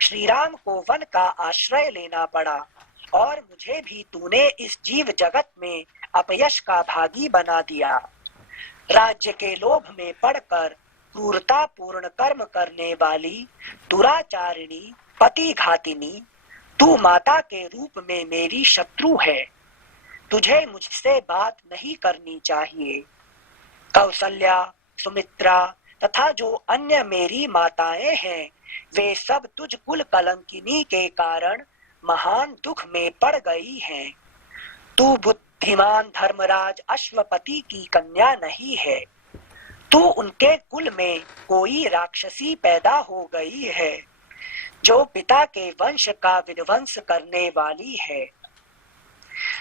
श्री राम को वन का आश्रय लेना पड़ा और मुझे भी तूने इस जीव जगत में अपयश का भागी बना दिया। राज्य के लोभ में पड़कर क्रूरता पूर्ण कर्म करने वाली दुराचारिणी पति घातिनी तू माता के रूप में मेरी शत्रु है। तुझे मुझसे बात नहीं करनी चाहिए। कौसल्या, सुमित्रा तथा जो अन्य मेरी माताएं हैं वे सब तुझ कुल कलंकिनी के कारण महान दुख में पड़ गई हैं। तू बुद्धिमान धर्मराज अश्वपति की कन्या नहीं है। तू उनके कुल में कोई राक्षसी पैदा हो गई है जो पिता के वंश का विध्वंस करने वाली है।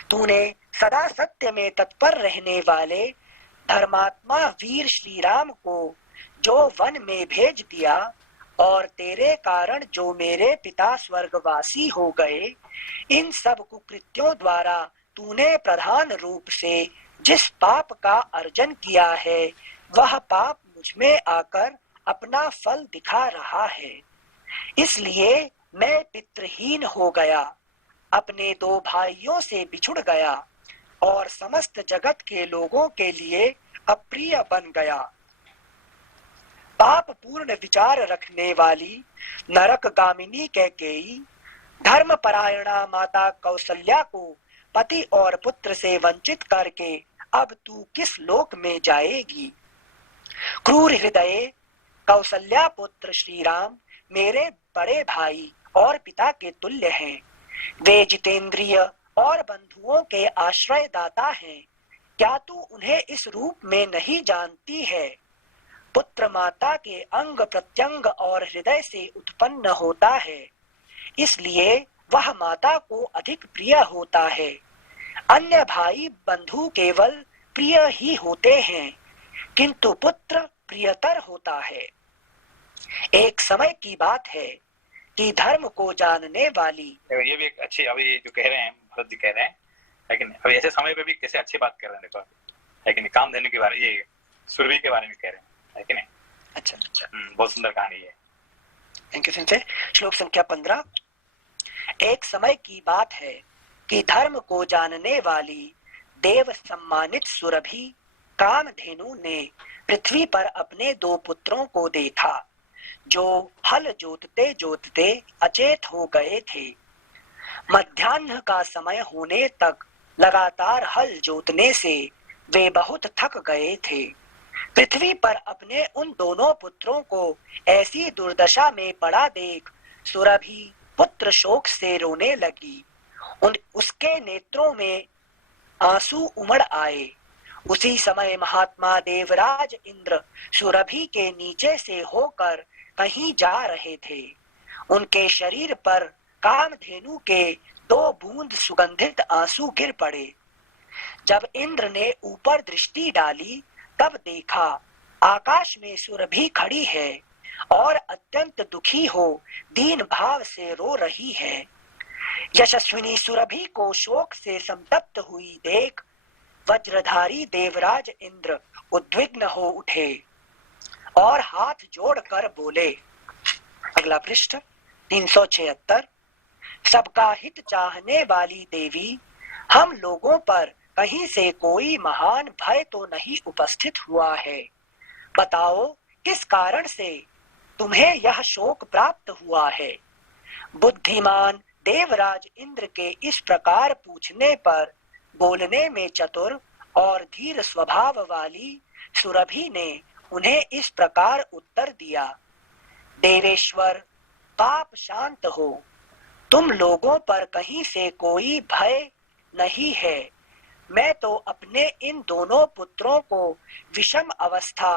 तूने सदा सत्य में तत्पर रहने वाले धर्मात्मा वीर श्री राम को जो वन में भेज दिया और तेरे कारण जो मेरे पिता स्वर्गवासी हो गए, इन सब कुकृत्यों द्वारा तूने प्रधान रूप से जिस पाप का अर्जन किया है वह पाप मुझ में आकर अपना फल दिखा रहा है। इसलिए मैं पितृहीन हो गया, अपने दो भाइयों से बिछुड़ गया और समस्त जगत के लोगों के लिए अप्रिय बन गया। पाप पूर्ण विचार रखने वाली नरक गामिनी कैकेयी धर्म परायणा माता कौसल्या को पति और पुत्र से वंचित करके अब तू किस लोक में जाएगी। क्रूर हृदय कौसल्या पुत्र श्री राम मेरे बड़े भाई और पिता के तुल्य हैं। वे जितेंद्रिय और बंधुओं के आश्रय दाता हैं। क्या तू उन्हें इस रूप में नहीं जानती है। पुत्र माता के अंग प्रत्यंग और हृदय से उत्पन्न होता है, इसलिए वह माता को अधिक प्रिय होता है। अन्य भाई बंधु केवल प्रिय ही होते हैं, किंतु पुत्र प्रियतर होता है। एक समय की बात है कि धर्म को जानने वाली, ये भी एक अच्छी, अभी जो कह रहे हैं भरत जी कह रहे हैं, लेकिन अभी ऐसे समय पे भी कैसे अच्छी बात कर रहे हैं देखो, लेकिन कामधेनु के बारे, ये सुरभि के बारे में कह रहे हैं, है कि नहीं। अच्छा बहुत सुंदर कहानी है। Thank you Sanjay. श्लोक संख्या 15। एक समय की बात है कि धर्म को जानने वाली देव सम्मानित सुरभि कामधेनु ने पृथ्वी पर अपने दो पुत्रों को देखा जो हल जोतते जोतते अचेत हो गए थे। मध्याह्न का समय होने तक लगातार हल जोतने से वे बहुत थक गए थे। पृथ्वी पर अपने उन दोनों पुत्रों को ऐसी दुर्दशा में पड़ा देख सुरभि पुत्र शोक से रोने लगी। उसके नेत्रों में आंसू उमड़ आए। उसी समय महात्मा देवराज इंद्र सुरभि के नीचे से होकर कहीं जा रहे थे। उनके शरीर पर कामधेनु के 2 बूंद सुगंधित आंसू गिर पड़े। जब इंद्र ने ऊपर दृष्टि डाली तब देखा आकाश में सुरभि खड़ी है और अत्यंत दुखी हो दीन भाव से रो रही है। यशस्विनी सुरभि को शोक से संतप्त हुई देख वज्रधारी देवराज इंद्र उद्विग्न हो उठे और हाथ जोड़कर बोले। अगला पृष्ठ 376। सबका हित चाहने वाली देवी, हम लोगों पर कहीं से कोई महान भय तो नहीं उपस्थित हुआ है। बताओ किस कारण से तुम्हें यह शोक प्राप्त हुआ है। बुद्धिमान देवराज इंद्र के इस प्रकार पूछने पर बोलने में चतुर और धीर स्वभाव वाली सुरभि ने उन्हें इस प्रकार उत्तर दिया। देवेश्वर, पाप शांत हो। तुम लोगों पर कहीं से कोई भय नहीं है। मैं तो अपने इन दोनों पुत्रों को विषम अवस्था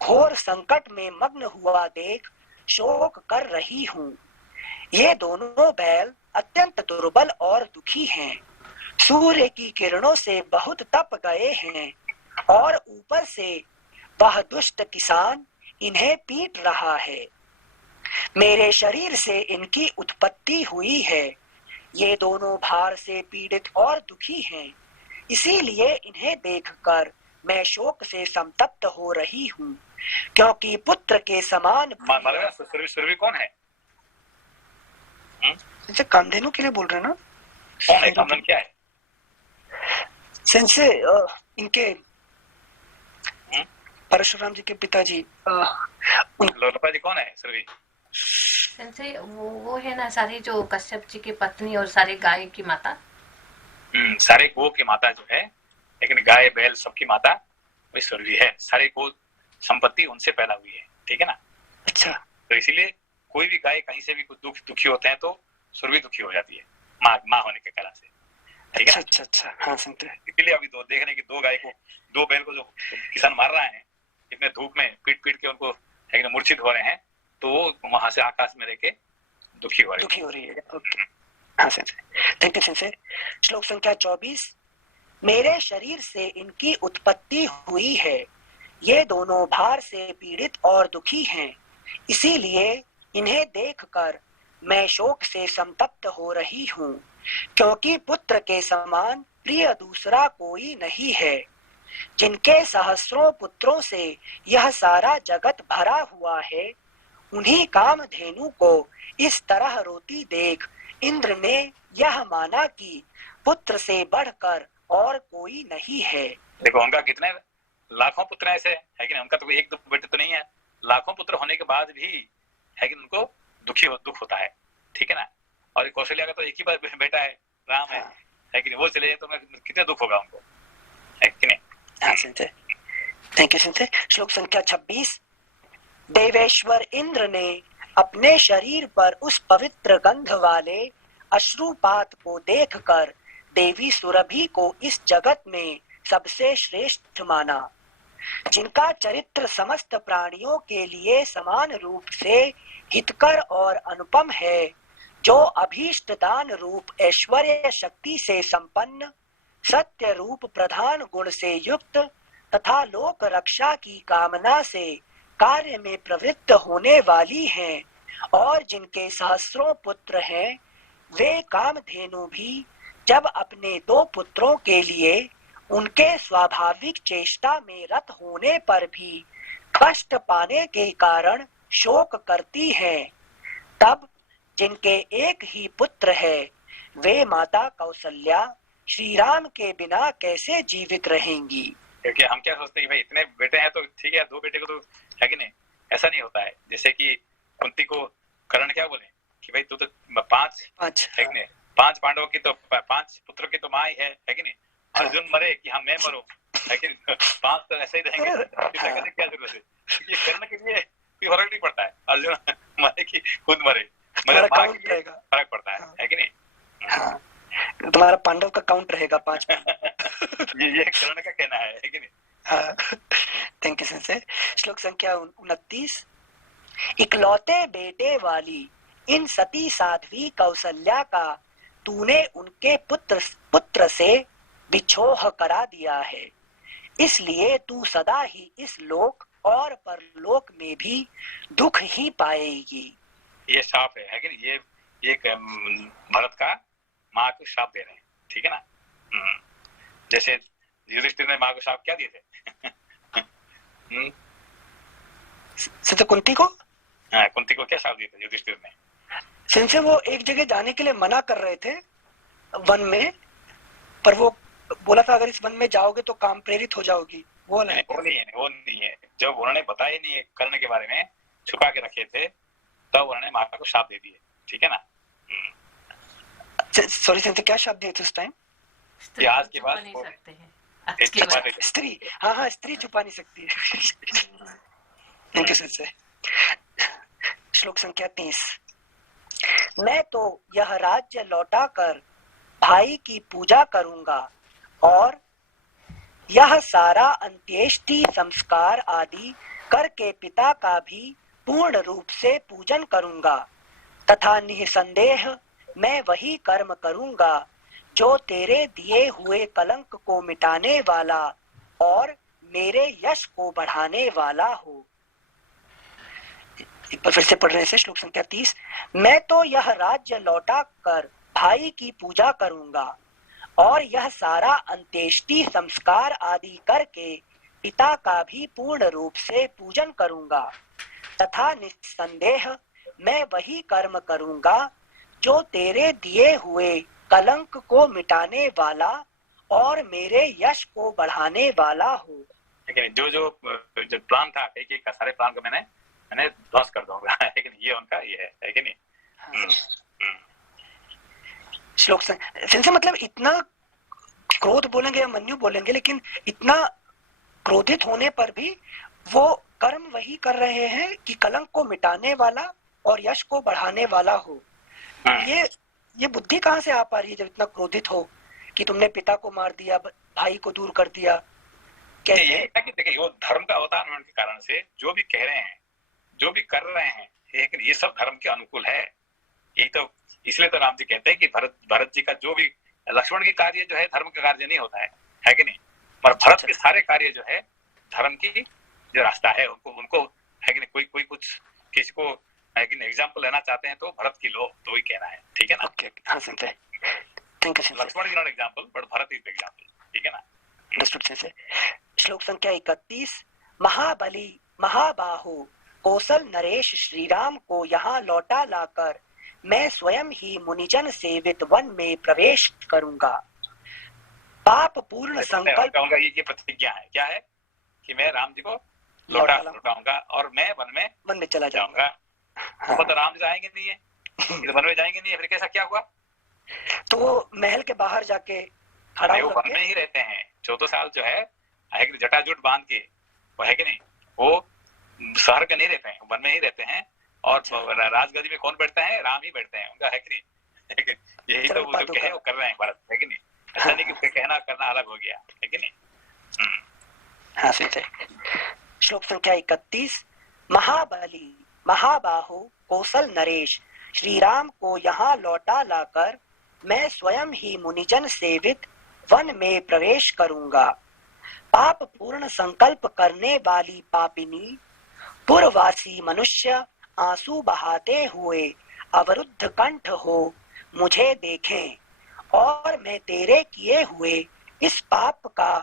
घोर संकट में मग्न हुआ देख शोक कर रही हूँ। ये दोनों बैल अत्यंत दुर्बल और दुखी हैं। सूर्य की किरणों से बहुत तप गए हैं और ऊपर से वह दुष्ट किसान इन्हें पीट रहा है। मेरे शरीर से इनकी उत्पत्ति हुई है। ये दोनों भार से पीड़ित और दुखी हैं, इसीलिए इन्हें देखकर मैं शोक से संतप्त हो रही हूँ, क्योंकि पुत्र के समान। सुरभि कौन है? कामधेनु के लिए बोल रहे ना? कौन है? कामधन क्या है? सेंसे इनके परशुराम जी के पिताजी लोलपा जी कौन है? सुरभि सेंसे वो है ना सारी जो कश्यप जी की पत्नी और सारी गाय की माता। सारे गो की माता जो है, लेकिन गाय बैल सबकी माता वही सुरभि है। सारी गो संपत्ति उनसे पैदा हुई है, ठीक है ना। अच्छा, तो इसीलिए कोई भी गाय कहीं से भी कुछ दुखी होते हैं तो सुरभि दुखी हो जाती है, माँ होने के कारण से, ठीक है अच्छा, ना। अच्छा, हाँ समझे। इसीलिए अभी देख रहे हैं कि दो गाय को, दो बैल को जो किसान मार रहे हैं इतने धूप में, पीट पीट के उनको मूर्छित हो रहे हैं, तो वो वहां से आकाश में रह के दुखी हो रही है। ओके, हाँ सेंसे, थैंक यू सेंसे। श्लोक संख्या 24। मेरे शरीर से इनकी उत्पत्ति हुई है, ये दोनों भार से पीड़ित और दुखी हैं, इसीलिए इन्हें देखकर मैं शोक से संतप्त हो रही हूँ, क्योंकि पुत्र के समान प्रिय दूसरा कोई नहीं है। जिनके सहस्रों पुत्रों से यह सारा जगत भरा हुआ है, उन्हीं कामधेनु को इस तरह रोती देख इंद्र ने यह माना कि पुत्र से बढ़कर और कोई नहीं है। देखो उनका कितने लाखों पुत्र ऐसे है कि नहीं, उनका तो एक दो बेटे तो नहीं है, लाखों पुत्र होने के बाद भी है कि उनको दुख होता है, ठीक है ना। और कौशल्या का तो एक ही बेटा है, राम है कि नहीं, वो चले जाए तो कितने दुख होगा उनको, है कि नहीं। हाँ संजय, थैंक यू संजय। श्लोक संख्या 26। देवेश्वर इंद्र ने अपने शरीर पर उस पवित्र गंध वाले अश्रुपात को देखकर देवी सुरभि को इस जगत में सबसे श्रेष्ठ माना, जिनका चरित्र समस्त प्राणियों के लिए समान रूप से हितकर और अनुपम है, जो अभीष्ट दान रूप ऐश्वर्य शक्ति से संपन्न, सत्य रूप प्रधान गुण से युक्त तथा लोक रक्षा की कामना से कार्य में प्रवृत्त होने वाली हैं, और जिनके सहस्रों पुत्र हैं, वे कामधेनु भी जब अपने दो पुत्रों के लिए उनके स्वाभाविक चेष्टा में रत होने पर भी कष्ट पाने के कारण शोक करती हैं, तब जिनके एक ही पुत्र है, वे माता कौशल्या श्री राम के बिना कैसे जीवित रहेंगी। क्योंकि हम क्या सोचते हैं कि भाई इतने बेटे हैं तो ठीक है, दो बेटे को तो है कि नहीं, ऐसा नहीं होता है। जैसे कि कुंती को कर्ण क्या बोले कि भाई तू तो पांच है कि नहीं, 5 पांडवों की तो 5 पुत्रों की तो माँ ही है कि नहीं। अर्जुन मरे कि हाँ मैं मरूं, है कि 5 तो ऐसे ही रहेंगे, क्या जरूरत है। ये कर्ण के लिए कोई फर्क नहीं पड़ता है, अर्जुन मरे कि खुद मरे, मगर माँ के लिए फर्क पड़ता है कि नहीं। हाँ, तुम्हारा पांडव का काउंट रहेगा 5। ये कर्ण का कहना है कि नहीं। हाँ, थैंक यू संजय। श्लोक संख्या 29। इकलौते बेटे वाली इन सती साध्वी कौशल्या का तूने उनके पुत्र से बिछोह करा दिया है, इसलिए तू सदा ही इस लोक और परलोक में भी दुख ही पाएगी। ये शाप है कि नहीं, ये भरत का माँ को शाप दे रहे हैं, ठीक है ना। जैसे युधिष्ठिर ने माँ को शाप क्या दिए थे तो कुंती को क्या शाप दिए थे युधिष्ठिर ने। सिंसे वो एक जगह जाने के लिए मना कर रहे थे वन में, पर वो बोला था अगर इस वन में जाओगे तो काम प्रेरित हो जाओगी। वो नहीं है। जब उन्होंने बताया नहीं करने के बारे में, छुपा के रखे थे, तब उन्होंने माता को शाप दे दिए, ठीक है ना। सॉरी सिंसे, क्या शाप दिए थे उस टाइम? आज के बाद स्त्री, हाँ स्त्री छुपा नहीं सकती है। Thank you sensei. श्लोक संख्या 30। मैं तो यह राज्य लौटाकर भाई की पूजा करूंगा और यह सारा अंत्येष्टि संस्कार आदि करके पिता का भी पूर्ण रूप से पूजन करूंगा, तथा निसंदेह मैं वही कर्म करूंगा जो तेरे दिए हुए कलंक को मिटाने वाला और मेरे यश को बढ़ाने वाला हो। एक बार फिर से पढ़ रहे हैं श्लोक संख्या 30। मैं तो यह राज्य लौटा कर भाई की पूजा करूंगा और यह सारा अंत्येष्टि संस्कार आदि करके पिता का भी पूर्ण रूप से पूजन करूंगा, तथा निस्संदेह मैं वही कर्म करूंगा जो तेरे दिए हुए कलंक को मिटाने वाला और मेरे यश को बढ़ाने वाला हो। लेकिन जो जो जो प्लान था एक का सारे प्लान को मैंने मैंने ध्वस्त कर दूंगा, लेकिन ये उनका ये है कि नहीं। श्लोक से मतलब इतना क्रोध बोलेंगे या मन्यु बोलेंगे, लेकिन इतना क्रोधित होने पर भी वो कर्म वही कर रहे हैं कि कलंक को मिटाने वाला और यश को बढ़ाने वाला हो। ये बुद्धि कहाँ से आ पा रही है जब इतना क्रोधित हो कि तुमने पिता को मार दिया, भाई को दूर कर दिया? कैसे? देखिए वो धर्म का अवतार होने के कारण से जो भी कह रहे हैं, जो भी कर रहे हैं, लेकिन ये सब धर्म के अनुकूल है। यही तो इसलिए तो राम जी कहते हैं कि भरत जी का जो भी लक्ष्मण के कार्य जो है धर्म का कार्य नहीं होता है कि नहीं। पर भरत के सारे कार्य जो है धर्म की जो रास्ता है उनको है कि नहीं। कोई कुछ किसी को है कि नहीं एग्जाम्पल लेना चाहते हैं तो भरत की लो, तो ही कहना है, ठीक है ना। Thank you. Lakshman is not example but Bharat is example, ठीक है ना। श्लोक संख्या 31। महाबली महाबाहु कौशल नरेश श्री राम को यहाँ लौटा लाकर मैं स्वयं ही मुनिजन सेवित वन में प्रवेश करूंगा। पाप पूर्ण संकल्प ये प्रतिज्ञा है, क्या है कि मैं राम जी को लौटाऊंगा और मैं वन में चला जाऊंगा। तो राम जी जाएंगे नहीं है, वन में जाएंगे नहीं है, फिर कैसा क्या हुआ? तो वो महल के बाहर जाके खड़ा वो वन में ही रहते हैं 14 साल जो है कि जटाजुट बांध के, वो है कि नहीं, वो शहर के नहीं रहते हैं, वन में ही रहते हैं। और राजगद्दी में कौन बैठता है? राम ही बैठते हैं उनका, है कि नहीं। यही तो वो जो कहे वो कर रहे हैं भारत, है कि नहीं। ऐसा नहीं कि कहना करना अलग हो गया, है कि नहीं। हाँ सही। श्लोक संख्या 31। महाबली महाबाहु कौशल नरेश श्री राम को यहाँ लौटा लाकर मैं स्वयं ही मुनिजन सेवित वन में प्रवेश करूंगा। पाप पूर्ण संकल्प करने वाली पापिनी पूर्ववासी मनुष्य आंसू बहाते हुए अवरुद्ध कंठ हो मुझे देखें और मैं तेरे किए हुए इस पाप का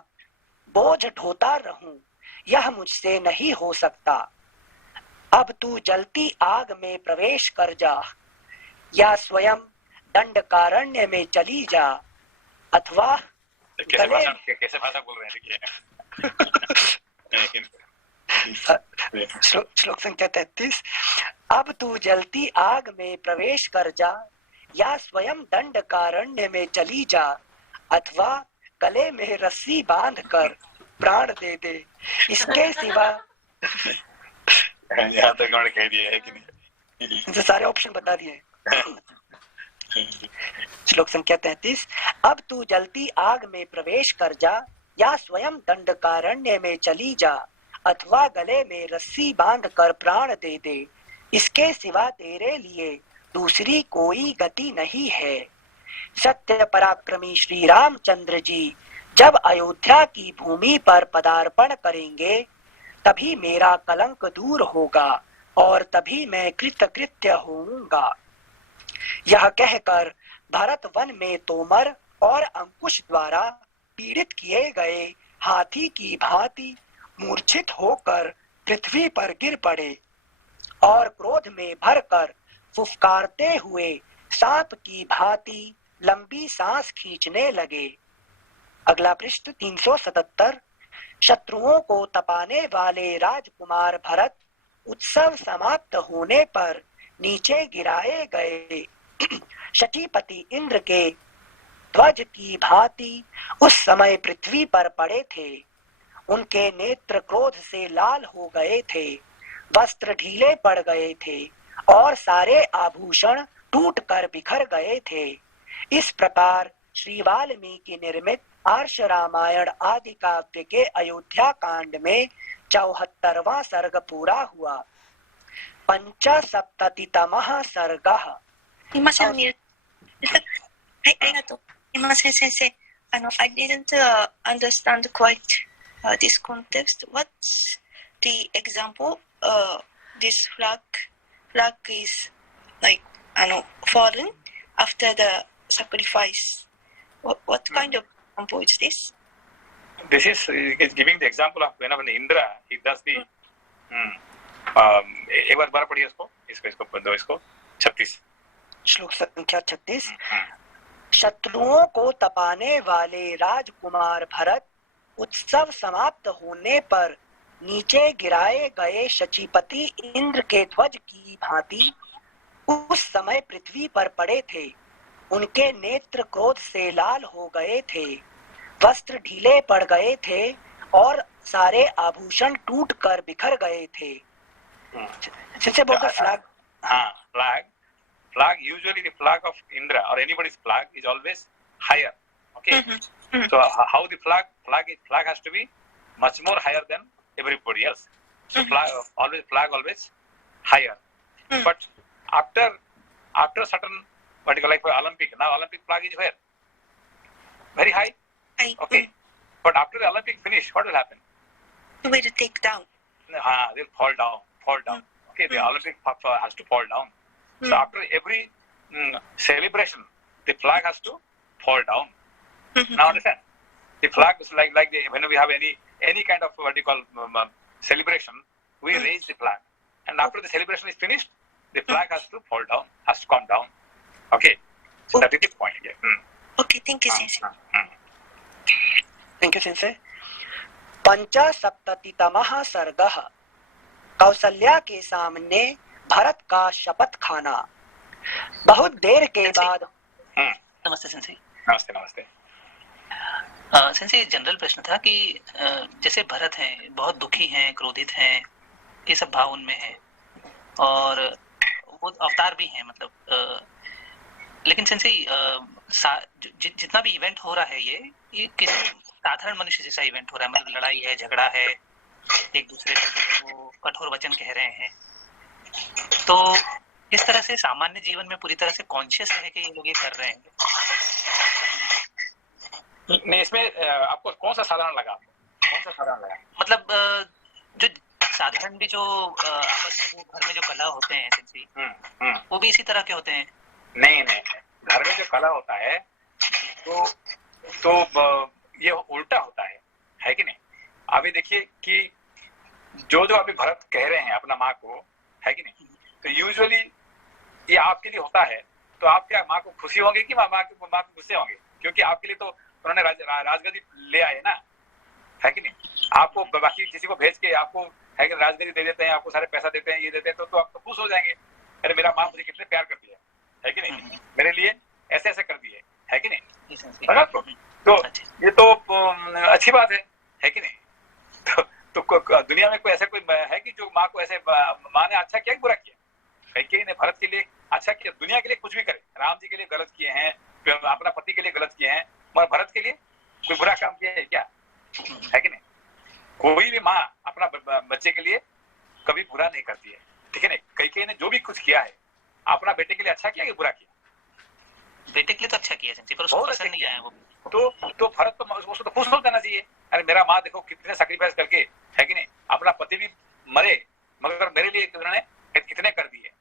बोझ ढोता रहूं, यह मुझसे नहीं हो सकता। अब तू जलती आग में प्रवेश कर जा या स्वयं दंडकारण्य में चली जा, अथवा कैसे भाषा बोल रहे हैं। श्लोक संख्या 33। अब तू जलती आग में प्रवेश कर जा या स्वयं दंडकारण्य में चली जा, अथवा गले में रस्सी बांध कर प्राण दे दे, इसके सिवा यहाँ तक उन्होंने कह दिया है कि नहीं, सारे ऑप्शन बता दिए। श्लोक संख्या 33। अब तू जलती आग में प्रवेश कर जा या स्वयं दंडकारण्य में चली जा, अथवा गले में रस्सी बांध कर प्राण दे दे, इसके सिवा तेरे लिए दूसरी कोई गति नहीं है। सत्य पराक्रमी श्री रामचंद्र जी जब अयोध्या की भूमि पर पदार्पण करेंगे तभी मेरा कलंक दूर होगा और तभी मैं कृतकृत्य होऊंगा। यह कहकर भरत वन में तोमर और अंकुश द्वारा पीड़ित किए गए हाथी की भांति मूर्छित होकर पृथ्वी पर गिर पड़े और क्रोध में भरकर फुफकारते हुए सांप की भांति लंबी सांस खींचने लगे। अगला पृष्ठ 377। शत्रुओं को तपाने वाले राजकुमार भरत उत्सव समाप्त होने पर नीचे गिराए गए शचीपति इंद्र के ध्वज की भांति उस समय पृथ्वी पर पड़े थे। उनके नेत्र क्रोध से लाल हो गए थे, वस्त्र ढीले पड़ गए थे और सारे आभूषण टूटकर बिखर गए थे। इस प्रकार श्री वाल्मीकि निर्मित आर्ष रामायण आदि काव्य के अयोध्या कांड में 74वां सर्ग पूरा हुआ। 75तमः सर्गः। 今さん見る。はい、ありがとう。今先生、I didn't understand quite this context. What's the example? This flag is like fallen after the sacrifice. What kind of example is this? This is giving the example of when Indra he does the एक बार पढ़िए इसको 36। श्लोक संख्या 36। शत्रुओं को तपाने वाले राजकुमार भरत उत्सव समाप्त होने पर नीचे गिराए गए शचीपति इंद्र के ध्वज की भांति उस समय पृथ्वी पर पड़े थे। उनके नेत्र क्रोध से लाल हो गए थे, वस्त्र ढीले पड़ गए थे और सारे आभूषण टूट कर बिखर गए थे। Flag, usually the flag of Indra or anybody's flag is always higher. Okay. So how the flag has to be much more higher than everybody else. So flag always higher. But after certain particular like for Olympic, now Olympic flag is where? Very high. Okay. But after the Olympic finish, what will happen? Will take down. They'll fall down. Okay, the Olympic has to fall down. So after every celebration, the flag has to fall down. Now understand? The flag is like when we have any kind of what you call celebration, we raise the flag, and after the celebration is finished, the flag has to fall down, has to come down. Okay, so that is the point here. Okay, thank you, Sensei. Thank you, Sensei. पंचसप्ततितमः सर्गः कौसल्या के सामने भरत का शपथ खाना। बहुत देर के बाद नमस्ते सेंसे। नमस्ते। सेंसे जनरल प्रश्न था कि जैसे भरत हैं, बहुत दुखी हैं, क्रोधित हैं, ये सब भाव उनमें है और वो अवतार भी हैं, मतलब लेकिन सेंसे जितना भी इवेंट हो रहा है ये किसी साधारण मनुष्य जैसा इवेंट हो रहा है, मतलब लड़ाई है, झगड़ा है, एक दूसरे को वो कठोर वचन कह रहे हैं। तो इस तरह से सामान्य जीवन में पूरी तरह से कॉन्शियस रह के ये लोग ये कर रहे हैं। नहीं, इसमें आपको कौन सा साधारण लगा? मतलब जो साधारण भी जो आपस में घर में जो कला होते हैं सेंसी, वो भी इसी तरह के होते हैं। नहीं, घर में जो कला होता है तो ये उल्टा होता है कि नहीं? अभी देखिए कि जो अभी भरत कह रहे हैं अपना माँ को, है कि नहीं, तो यूजुअली ये आपके लिए होता है, तो आप क्या माँ को खुशी होंगे कि माँ को गुस्से होंगे? क्योंकि आपके लिए तो उन्होंने राजगद्दी ले आए ना, है कि नहीं? आपको बाकी किसी को भेज के आपको है कि राजगद्दी दे देते हैं, आपको सारे पैसा देते हैं, ये देते हैं, तो आप तो खुश हो जाएंगे, अरे मेरा माँ मुझे कितने प्यार करती है कि नहीं, मेरे लिए ऐसे कर दिए, है कि नहीं? तो ये तो अच्छी बात है कि नहीं? तो दुनिया में कोई ऐसा कोई है कि जो माँ को ऐसे माँ ने अच्छा किया कि बुरा किया? कैकेयी ने भरत के लिए अच्छा किया, दुनिया के लिए कुछ भी करे, राम जी के लिए गलत किए हैं, अपना पति के लिए गलत किए हैं, मगर भरत के लिए कोई बुरा काम किया है क्या? है कि नहीं? कोई भी माँ अपना बच्चे के लिए कभी बुरा नहीं करती है, ठीक है नहीं? कैकेयी ने जो भी कुछ किया है अपना बेटे के लिए अच्छा किया कि बुरा किया? बेटे के लिए तो अच्छा किया सेंसी, पर उसको पसंद नहीं आया वो। तो भरत तो उसको तो खुश हो जाना चाहिए, अरे मेरा माँ देखो कितने सैक्रिफाइस करके, है कि नहीं, अपना पति भी मरे मगर मेरे लिए उन्होंने इतने कर दिए,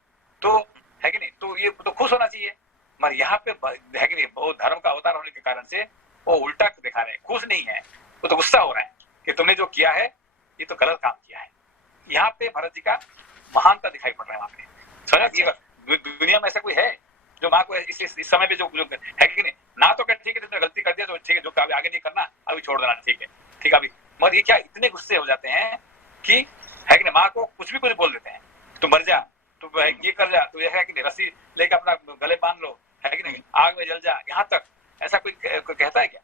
तो है कि नहीं? तो ये तो खुश होना चाहिए, मगर यहाँ पे है कि नहीं, वो धर्म का अवतार होने के कारण से वो उल्टा दिखा रहे हैं, खुश नहीं है, वो तो गुस्सा हो रहा है कि तुमने जो किया है ये तो गलत काम किया है। यहाँ पे भरत जी का महानता दिखाई पड़ रहा है। वहां पे समझ, दुनिया में ऐसा कोई है जो माँ को इस समय पे जो है कि नहीं, ना तो ठीक है, तुमने गलती कर दिया तो ठीक है, जो आगे नहीं करना अभी छोड़ देना, ठीक है अभी, मगर ये क्या इतने गुस्से हो जाते हैं कि है कि नहीं, माँ को कुछ भी बोल देते हैं, तू मर जा, तू ये कर जा, तू ये है कि नहीं, रस्सी लेकर अपना गले बांध लो, है कि नहीं, आग में जल जा, यहाँ तक ऐसा कोई कहता है क्या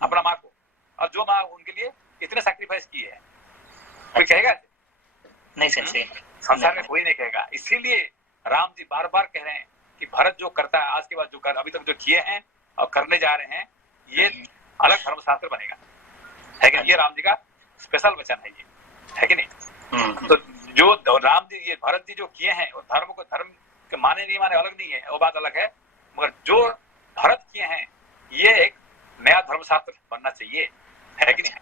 अपना माँ को? और जो माँ उनके लिए इतने सैक्रिफाइस किए है, कोई कहेगा? नहीं सेंसी, संसार में कोई नहीं कहेगा। इसीलिए राम जी बार बार कह रहे हैं कि भरत जो करता है आज के बाद, जो अभी तक जो किए हैं और करने जा रहे हैं, ये अलग धर्मशास्त्र बनेगा, है कि नहीं? ये राम जी का स्पेशल वचन है, ये है कि नहीं? तो जो राम जी ये भरत जी जो किए हैं, वो धर्म के माने नहीं माने अलग नहीं है, वो बात अलग है, मगर जो भरत किए हैं ये एक नया धर्मशास्त्र बनना चाहिए, है कि नहीं?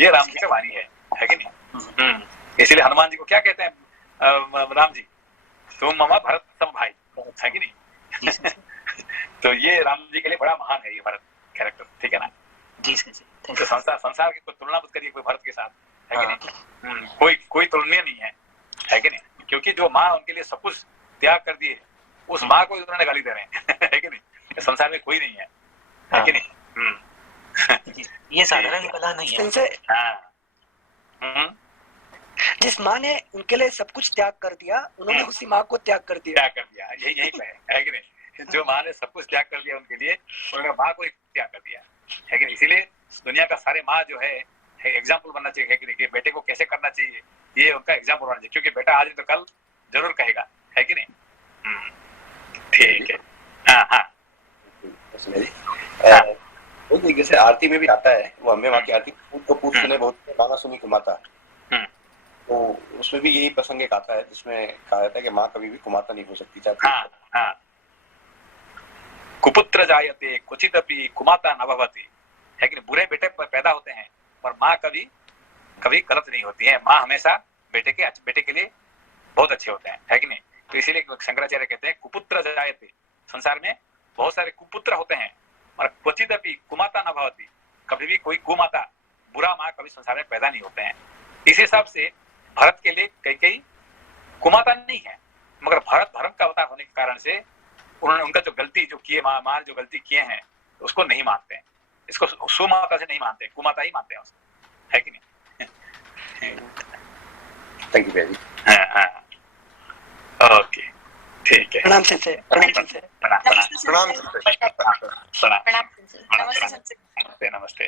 ये राम जी का वाणी है कि नहीं? इसलिए हनुमान जी को क्या कहते हैं राम जी, तुम ममा भरत सम भाई, है कि नहीं? तो ये राम जी के लिए बड़ा महान है ये भरत कैरेक्टर, ठीक है ना जी? तो संसार की कोई तुलना मत करिए कोई भरत के साथ, है कि नहीं? कोई तुलनीय नहीं है कि नहीं? क्योंकि जो माँ उनके लिए सब कुछ त्याग कर दिए, उस माँ को उन्होंने गाली दे रहे हैं, है कि नहीं? संसार में कोई नहीं है हाँ। कि नहीं? ये साधारण कला नहीं है। इनसे हाँ। हम्म, जिस माँ ने उनके लिए सब कुछ त्याग कर दिया, उन्होंने उसी माँ को त्याग कर दिया। त्याग कर दिया, यही पे है कि नहीं? जो माँ ने सब कुछ त्याग कर दिया उनके लिए, उन्होंने माँ को ही त्याग कर दिया, है कि नहीं? इसीलिए दुनिया का सारे माँ जो है एग्जाम्पल बनना चाहिए, है कि नहीं? कि बेटे को कैसे करना चाहिए, ये उनका एग्जाम्पल बनना चाहिए, क्योंकि बेटा आज नहीं तो कल जरूर कहेगा, है कि नहीं? ठीक है। हाँ हाँ हाँ। वो तो जैसे आरती में भी आता है, वो हमें वहाँ की आरती, तो पूछ सुने बहुत माना सुनी कुमाता, तो उसमें भी यही प्रसंग एक आता है जिसमें कहा जाता है कि माँ कभी भी कुमाता नहीं हो सकती, चाहती। हाँ हाँ। कुपुत्र जायते क्वचिदपि कुमाता न भवति, है कि नहीं? बुरे बेटे पैदा होते हैं पर माँ कभी कभी गलत नहीं होती है। माँ हमेशा बेटे के लिए बहुत अच्छे होते हैं, है कि नहीं? तो इसीलिए शंकराचार्य कहते हैं कुपुत्र जायते, संसार में बहुत सारे कुपुत्र होते हैं और क्वचिदपि कुमाता न भवति, कभी भी कोई कुमाता बुरा माँ कभी संसार में पैदा नहीं होते हैं। इस हिसाब से भरत के लिए कई कुमाता नहीं है, मगर भरत धर्म का अवतार होने के कारण से उन्होंने उनका जो गलती जो किए माँ जो गलती किए हैं उसको नहीं मानते हैं, इसको सुमाता से नहीं मानते, कुमाता ही मानते हैं उसको, है कि नहीं? Thank you very. हाँ हाँ, ओके, ठीक है। प्रणाम सेंसे, प्रणाम सेंसे। प्रणाम प्रणाम। प्रणाम। प्रणाम। नमस्ते नमस्ते।